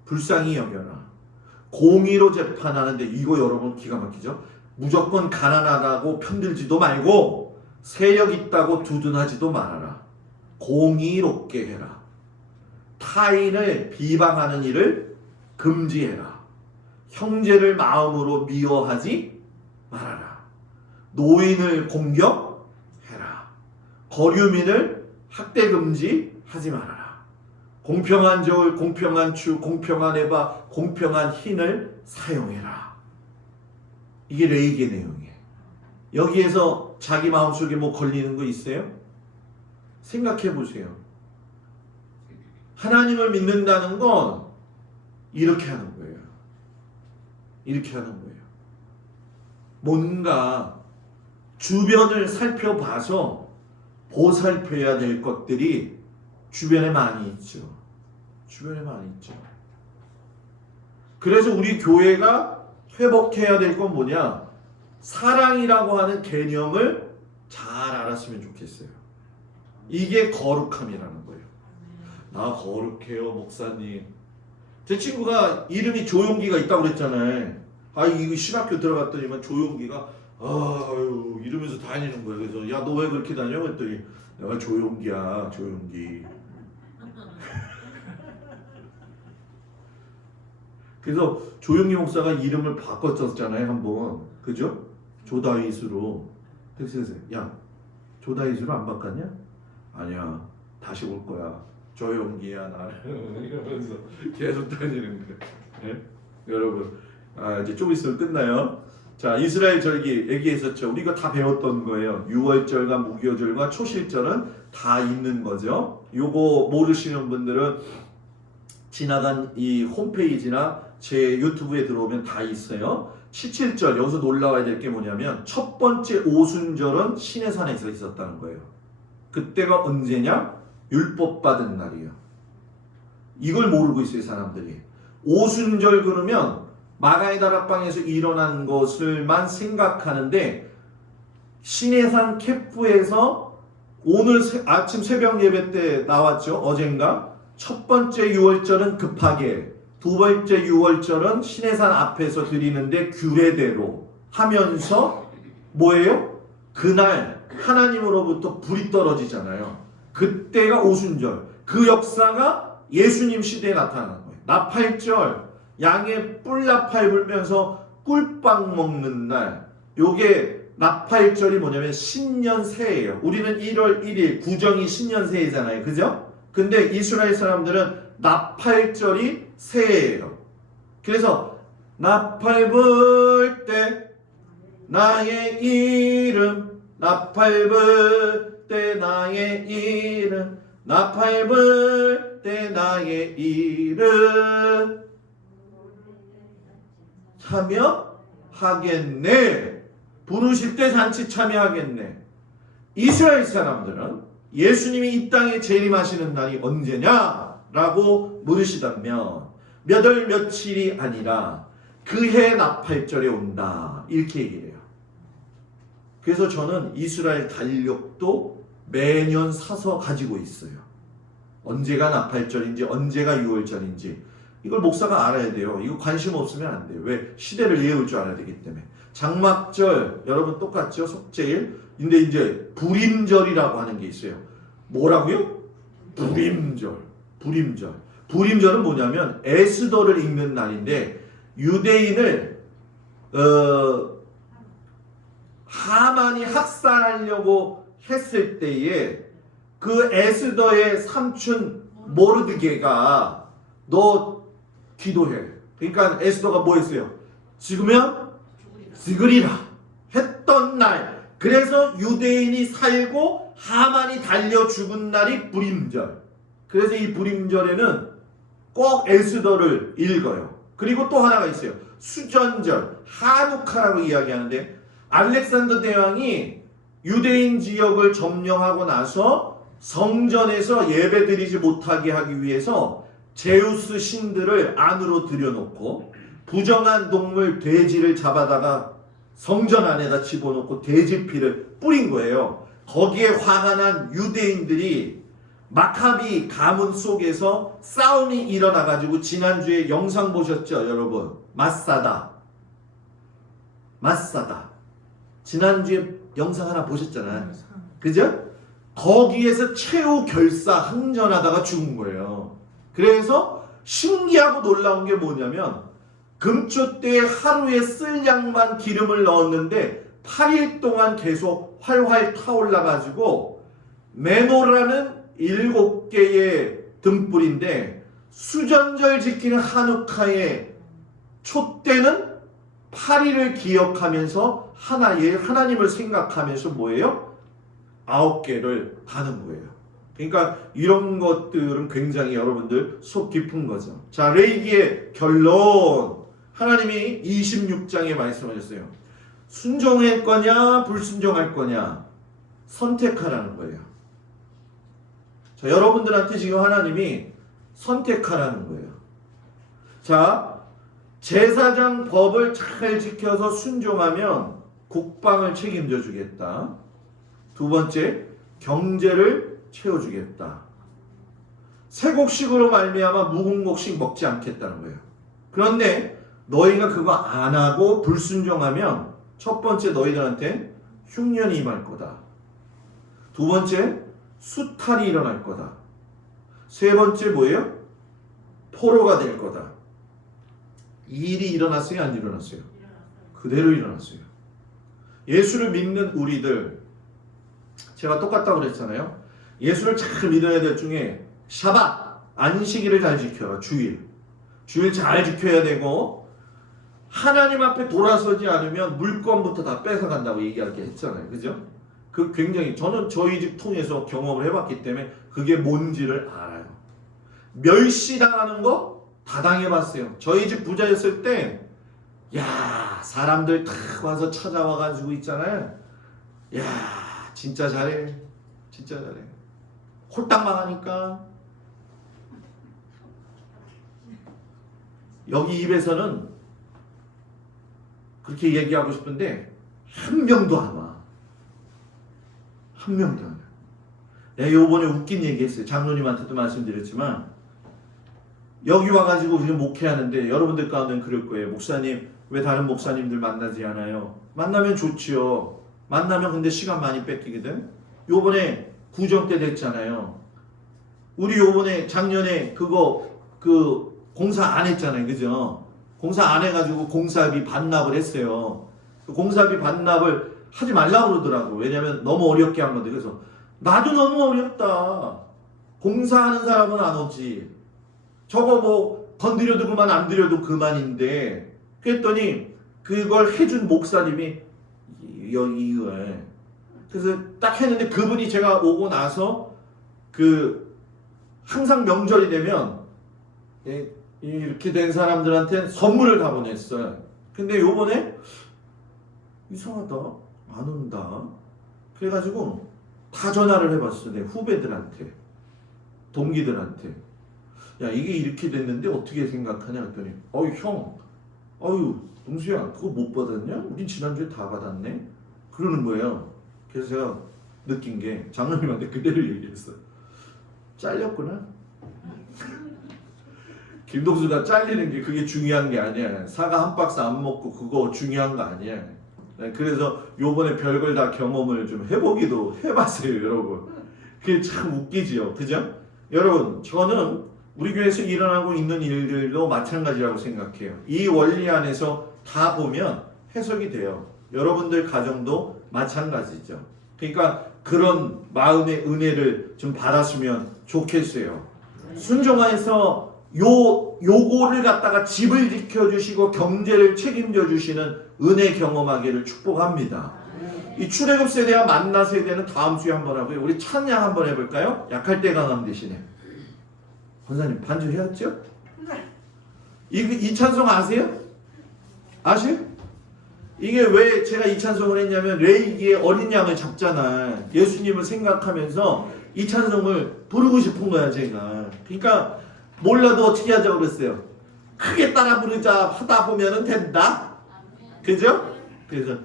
불쌍히 여겨라. 공의로 재판하는데 이거 여러분 기가 막히죠? 무조건 가난하다고 편들지도 말고 세력 있다고 두둔하지도 말아라. 공의롭게 해라. 타인을 비방하는 일을 금지해라. 형제를 마음으로 미워하지 말아라. 노인을 공격해라. 거류민을 학대 금지하지 말아라. 공평한 저울, 공평한 추, 공평한 에바, 공평한 흰을 사용해라. 이게 레위기의 내용이에요. 여기에서 자기 마음속에 뭐 걸리는 거 있어요? 생각해 보세요. 하나님을 믿는다는 건 이렇게 하는 거예요. 이렇게 하는 거예요. 뭔가 주변을 살펴봐서 보살펴야 될 것들이 주변에 많이 있죠. 주변에 많이 있죠. 그래서 우리 교회가 회복해야 될 건 뭐냐? 사랑이라고 하는 개념을 잘 알았으면 좋겠어요. 이게 거룩함이라는 거예요. 나 거룩해요, 목사님. 제 친구가 이름이 조용기가 있다고 그랬잖아요. 아, 이거 신학교 들어갔더니만 조용기가 아유 이러면서 다니는 거예요. 그래서 야 너 왜 그렇게 다녀? 그랬더니 내가 조용기야 조용기. 그래서 조용기 목사가 이름을 바꿨었잖아요 한번, 그죠? 조다윗으로. 그래서 야 조다윗으로 안 바꿨냐? 아니야 다시 올 거야. 조용기야 나는 이러면서 계속 다니는 거예요. 네? 여러분 이제 좀 있으면 끝나요. 자, 이스라엘 절기 얘기했었죠. 우리가 다 배웠던 거예요. 유월절과 무교절과 초실절은 다 있는 거죠. 요거 모르시는 분들은 지나간 이 홈페이지나 제 유튜브에 들어오면 다 있어요. 77절, 여기서 놀라워야 될 게 뭐냐면 첫 번째 오순절은 시내산에서 있었다는 거예요. 그때가 언제냐? 율법 받은 날이에요. 이걸 모르고 있어요 사람들이. 오순절 그러면 마가의 다락방에서 일어난 것을만 생각하는데, 시내산 캠프에서 오늘 아침 새벽 예배 때 나왔죠. 어젠가. 첫 번째 유월절은 급하게, 두 번째 유월절은 시내산 앞에서 드리는데 규례대로 하면서 뭐예요? 그날 하나님으로부터 불이 떨어지잖아요. 그때가 오순절. 그 역사가 예수님 시대에 나타나는 거예요. 나팔절, 양의 뿔 나팔 불면서 꿀빵 먹는 날. 요게 나팔절이 뭐냐면 신년새예요. 우리는 1월 1일 구정이 신년새이잖아요. 그죠? 근데 이스라엘 사람들은 나팔절이 새해예요. 그래서 나팔 불 때 나의 이름, 나팔 불 때 나의 이름, 나팔 불 때 나의 이름 참여하겠네. 부르실 때 잔치 참여하겠네. 이스라엘 사람들은 예수님이 이 땅에 재림하시는 날이 언제냐라고 물으시다면 몇 월 며칠이 아니라 그해 나팔절에 온다 이렇게 얘기를 해요. 그래서 저는 이스라엘 달력도 매년 사서 가지고 있어요. 언제가 나팔절인지 언제가 유월절인지 이걸 목사가 알아야 돼요. 이거 관심 없으면 안 돼요. 왜? 시대를 외울 줄 알아야 되기 때문에. 장막절 여러분 똑같죠? 속죄일. 근데 이제 불임절이라고 하는 게 있어요. 뭐라고요? 불임절. 불임절. 불임절은 뭐냐면 에스더를 읽는 날인데 유대인을 하만이 학살하려고 했을 때에 그 에스더의 삼촌 모르드게가 너 기도해. 그러니까 에스더가 뭐 했어요? 죽으면 죽으리라 했던 날. 그래서 유대인이 살고 하만이 달려 죽은 날이 불임절. 그래서 이 불임절에는 꼭 에스더를 읽어요. 그리고 또 하나가 있어요. 수전절, 하누카라고 이야기하는데 알렉산더 대왕이 유대인 지역을 점령하고 나서 성전에서 예배드리지 못하게 하기 위해서 제우스 신들을 안으로 들여놓고 부정한 동물 돼지를 잡아다가 성전 안에다 집어넣고 돼지 피를 뿌린 거예요. 거기에 화가 난 유대인들이 마카비 가문 속에서 싸움이 일어나가지고 지난주에 영상 보셨죠 여러분? 마사다 지난주에 영상 하나 보셨잖아요. 그죠? 거기에서 최후 결사 항전하다가 죽은 거예요. 그래서 신기하고 놀라운 게 뭐냐면 금초대에 하루에 쓸 양만 기름을 넣었는데 8일 동안 계속 활활 타올라가지고 메노라는 7개의 등불인데 수전절 지키는 하누카의 촛대는 8일을 기억하면서 하나님을 생각하면서 뭐예요? 9개를 다는 거예요. 그러니까 이런 것들은 굉장히 여러분들 속 깊은 거죠. 자, 레위기의 결론. 하나님이 26장에 말씀하셨어요. 순종할 거냐 불순종할 거냐 선택하라는 거예요. 자, 여러분들한테 지금 하나님이 선택하라는 거예요. 자, 제사장 법을 잘 지켜서 순종하면 국방을 책임져 주겠다. 두 번째, 경제를 채워주겠다. 새 곡식으로 말미암아 묵은 곡식 먹지 않겠다는 거예요. 그런데 너희가 그거 안 하고 불순종하면 첫 번째 너희들한테 흉년이 임할 거다. 두 번째 수탈이 일어날 거다. 세 번째 뭐예요? 포로가 될 거다. 이 일이 일어났어요? 안 일어났어요? 그대로 일어났어요. 예수를 믿는 우리들, 제가 똑같다고 그랬잖아요. 예수를 잘 믿어야 될 중에 샤bat, 안식일을 잘 지켜라. 주일 잘 지켜야 되고, 하나님 앞에 돌아서지 않으면 물건부터 다 뺏어간다고 얘기하게 했잖아요. 그죠? 그 굉장히, 저는 저희 집 통해서 경험을 해봤기 때문에 그게 뭔지를 알아요. 멸시당하는 거 다 당해봤어요. 저희 집 부자였을 때, 야, 사람들 다 와서 찾아와가지고 있잖아요. 야, 진짜 잘해. 진짜 잘해. 홀딱 망하니까. 여기 입에서는 그렇게 얘기하고 싶은데 한 명도 안 와. 한 명도 안 와. 내가 요번에 웃긴 얘기 했어요. 장로님한테도 말씀드렸지만, 여기 와가지고 우리 목회하는데 여러분들 가운데는 그럴 거예요. 목사님, 왜 다른 목사님들 만나지 않아요? 만나면 좋지요. 만나면 근데 시간 많이 뺏기거든. 요번에 구정 때 됐잖아요. 우리 요번에 작년에 그 공사 안 했잖아요. 그죠? 공사 안 해가지고 공사비 반납을 했어요. 그 공사비 반납을 하지 말라고 그러더라고. 왜냐면 너무 어렵게 한 건데. 그래서 나도 너무 어렵다. 공사하는 사람은 안 오지. 저거 뭐 건드려도 그만 안 드려도 그만인데. 그랬더니 그걸 해준 목사님이 이걸. 그래서 딱 했는데 그분이 제가 오고 나서 항상 명절이 되면 이렇게 된 사람들한테 선물을 다 보냈어요. 근데 요번에 이상하다. 안 온다. 그래가지고 다 전화를 해봤어. 내 후배들한테. 동기들한테. 야, 이게 이렇게 됐는데 어떻게 생각하냐 했더니, 형, 동수야, 그거 못 받았냐? 우린 지난주에 다 받았네? 그러는 거예요. 그래서 제가 느낀 게, 장로님한테 그대로 얘기했어요. 잘렸구나. 김동수가 잘리는 게 그게 중요한 게 아니야. 사과 한 박스 안 먹고 그거 중요한 거 아니야. 그래서 요번에 별걸 다 경험을 좀 해보기도 해봤어요, 여러분. 그게 참 웃기지요. 그죠? 여러분, 저는 우리 교회에서 일어나고 있는 일들도 마찬가지라고 생각해요. 이 원리 안에서 다 보면 해석이 돼요. 여러분들 가정도 마찬가지죠. 그러니까 그런 마음의 은혜를 좀 받았으면 좋겠어요. 순종하에서 요거를 갖다가 집을 지켜주시고 경제를 책임져 주시는 은혜 경험하기를 축복합니다. 이 출애굽 세대와 만나 세대는 다음 주에 한번 하고요. 우리 찬양 한번 해볼까요? 약할 때 강함 대신에. 권사님 반주 해왔죠? 네. 이 찬송 아세요? 아세요? 이게 왜 제가 이 찬송을 했냐면 레이기의 어린 양을 잡잖아. 예수님을 생각하면서 이 찬송을 부르고 싶은 거야 제가. 그러니까 몰라도 어떻게 하자고 그랬어요. 크게 따라 부르자 하다 보면은 된다. 그죠? 그래서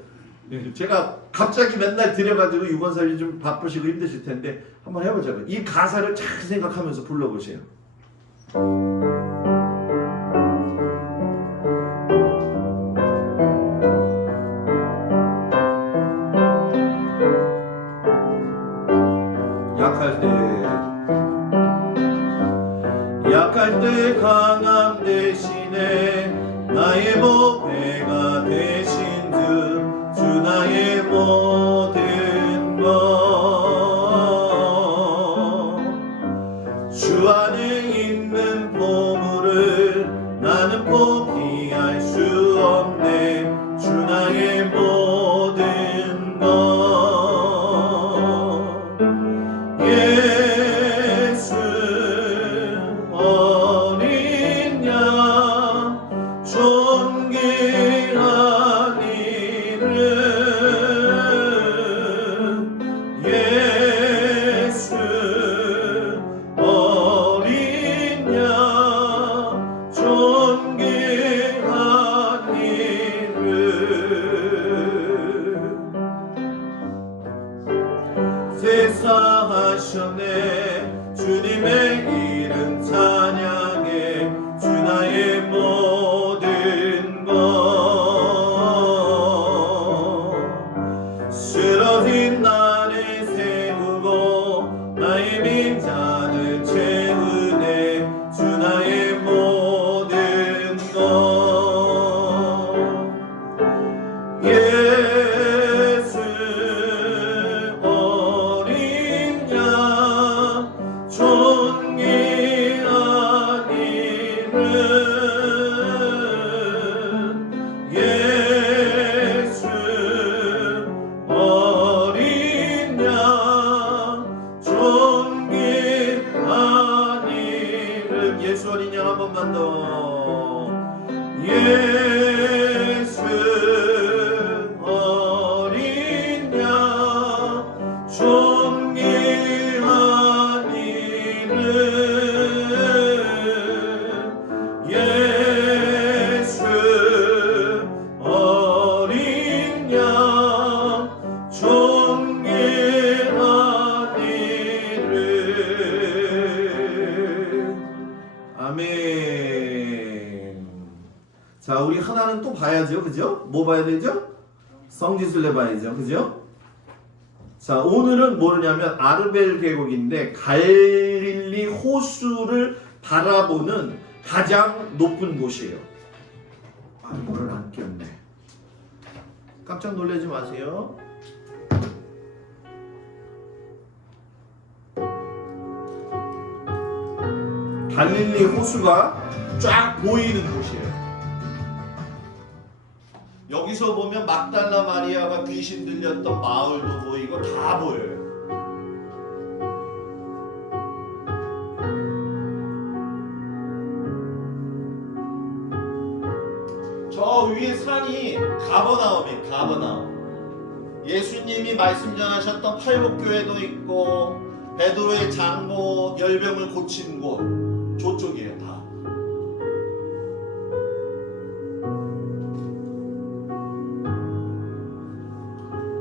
제가 갑자기 맨날 들여가지고 유건사님 좀 바쁘시고 힘드실 텐데 한번 해보자고요. 이 가사를 잘 생각하면서 불러보세요. 약할 때 강함 대신에 나의 보배가 되신 주 나의 모든 것 주 안에 있는 보물을 나는 포기할 수 없네. 주 나의 모든 것 예수 어린 양 존귀한 이름 예수 어린 양 존귀한 이름 세상하셨네 주님의 이름 찬양해 주 나의 모든 것 존귀한 이름 예수 어린 양 존귀한 이름 예수 어린 양 한 번만 더 예수 어린 양 존귀한 이름 예수 어린 양 존귀한 이름 아멘. 자, 우리 하나는 또 봐야죠, 그죠? 뭐 봐야 되죠? 성지순례 봐야죠, 그죠? 자, 오늘은 뭐냐면 아르벨 계곡인데 갈릴리 호수를 바라보는 가장 높은 곳이에요. 아, 이거를 안 꼈네. 깜짝 놀라지 마세요. 갈릴리 호수가 쫙 보이는 곳이에요. 여기서 보면 막달라 마리아가 귀신 들렸던 마을도 보이고 다 보여요. 저 위에 산이 가버나움이에요. 가버나움. 예수님이 말씀 전하셨던 팔복교회도 있고 베드로의 장모 열병을 고친 곳 저쪽이에요. 다.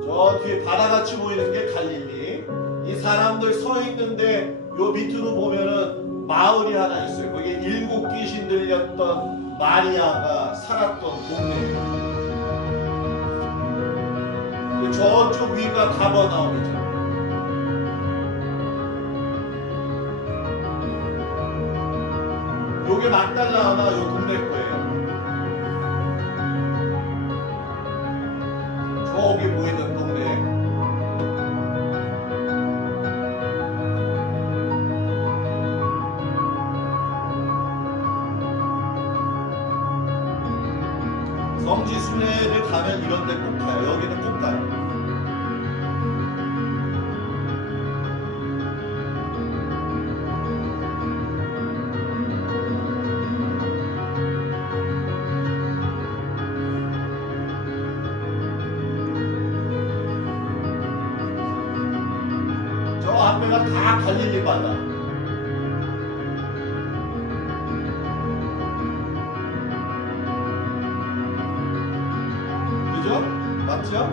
저 뒤에 바다같이 보이는 게 갈릴리. 이 사람들 서 있는데 요 밑으로 보면은 마을이 하나 있어요. 거기에 7 귀신 들렸던 마리아가 살았던 동네예요. 저쪽 위가 가버나움이죠. 요게 막달라 아마 요 동네 거예요. 저기 보이는 동네. 성지 순례를 가면 이런 데 꼭 가요. 여기는 꼭 가요. 저 앞에가 다 갈릴리 바다. 그죠? 맞죠?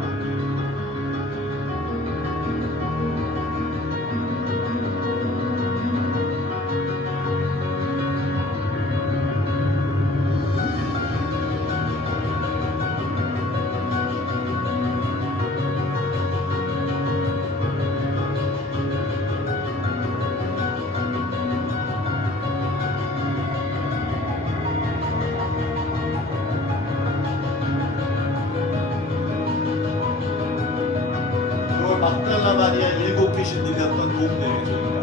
막달라 마리아 7 귀신 들렸던 동네에 저희가.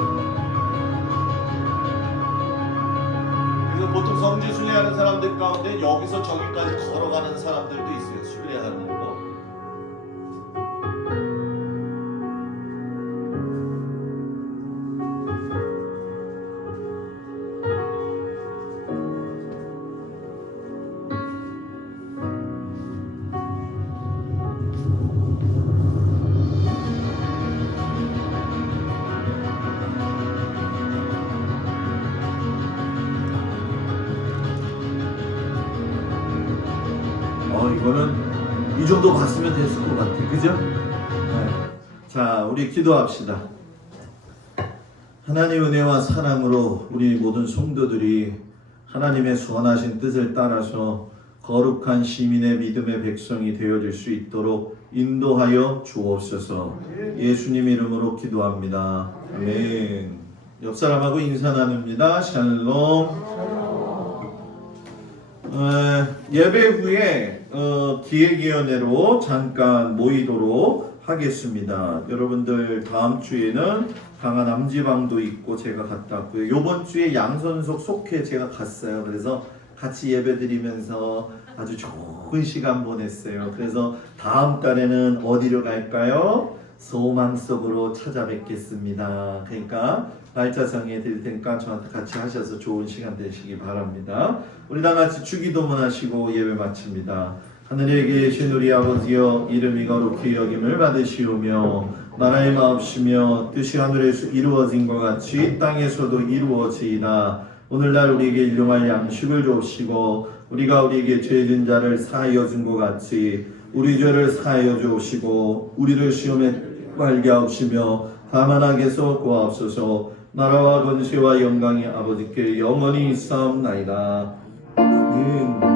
그래서 보통 성지 순례하는 사람들 가운데 여기서 저기까지 걸어가는 사람들도 있어요. 순례하는 거. 이거는 이 정도 봤으면 됐을 것 같아. 그죠? 자, 우리 기도합시다. 하나님 은혜와 사랑으로 우리 모든 성도들이 하나님의 선하신 뜻을 따라서 거룩한 시민의 믿음의 백성이 되어질 수 있도록 인도하여 주옵소서. 예수님 이름으로 기도합니다. 아멘. 옆 사람하고 인사 나눕니다. 샬롬. 예배 후에 기획위원회로 잠깐 모이도록 하겠습니다. 여러분들 다음 주에는 강화 남지방도 있고 제가 갔다 왔고요. 요번 주에 양선석 속회 제가 갔어요. 그래서 같이 예배드리면서 아주 좋은 시간 보냈어요. 그래서 다음 달에는 어디로 갈까요? 소망 속으로 찾아뵙겠습니다. 그러니까 날짜 정해 드릴 테니까 저한테 같이 하셔서 좋은 시간 되시기 바랍니다. 우리 다 같이 주기도문 하시고 예배 마칩니다. 하늘에 계신 우리 아버지여, 이름이 거룩히 여김을 받으시오며 나라의 마옵시며 뜻이 하늘에서 이루어진 것 같이 땅에서도 이루어지이다. 오늘날 우리에게 일용할 양식을 주옵시고 우리가 우리에게 죄진 자를 사하여 준 것 같이 우리 죄를 사하여 주옵시고 우리를 시험에 빨게 하옵시며 다만 악에서 구하옵소서. 나라와 권세와 영광이 아버지께 영원히 있사옵나이다. 아멘.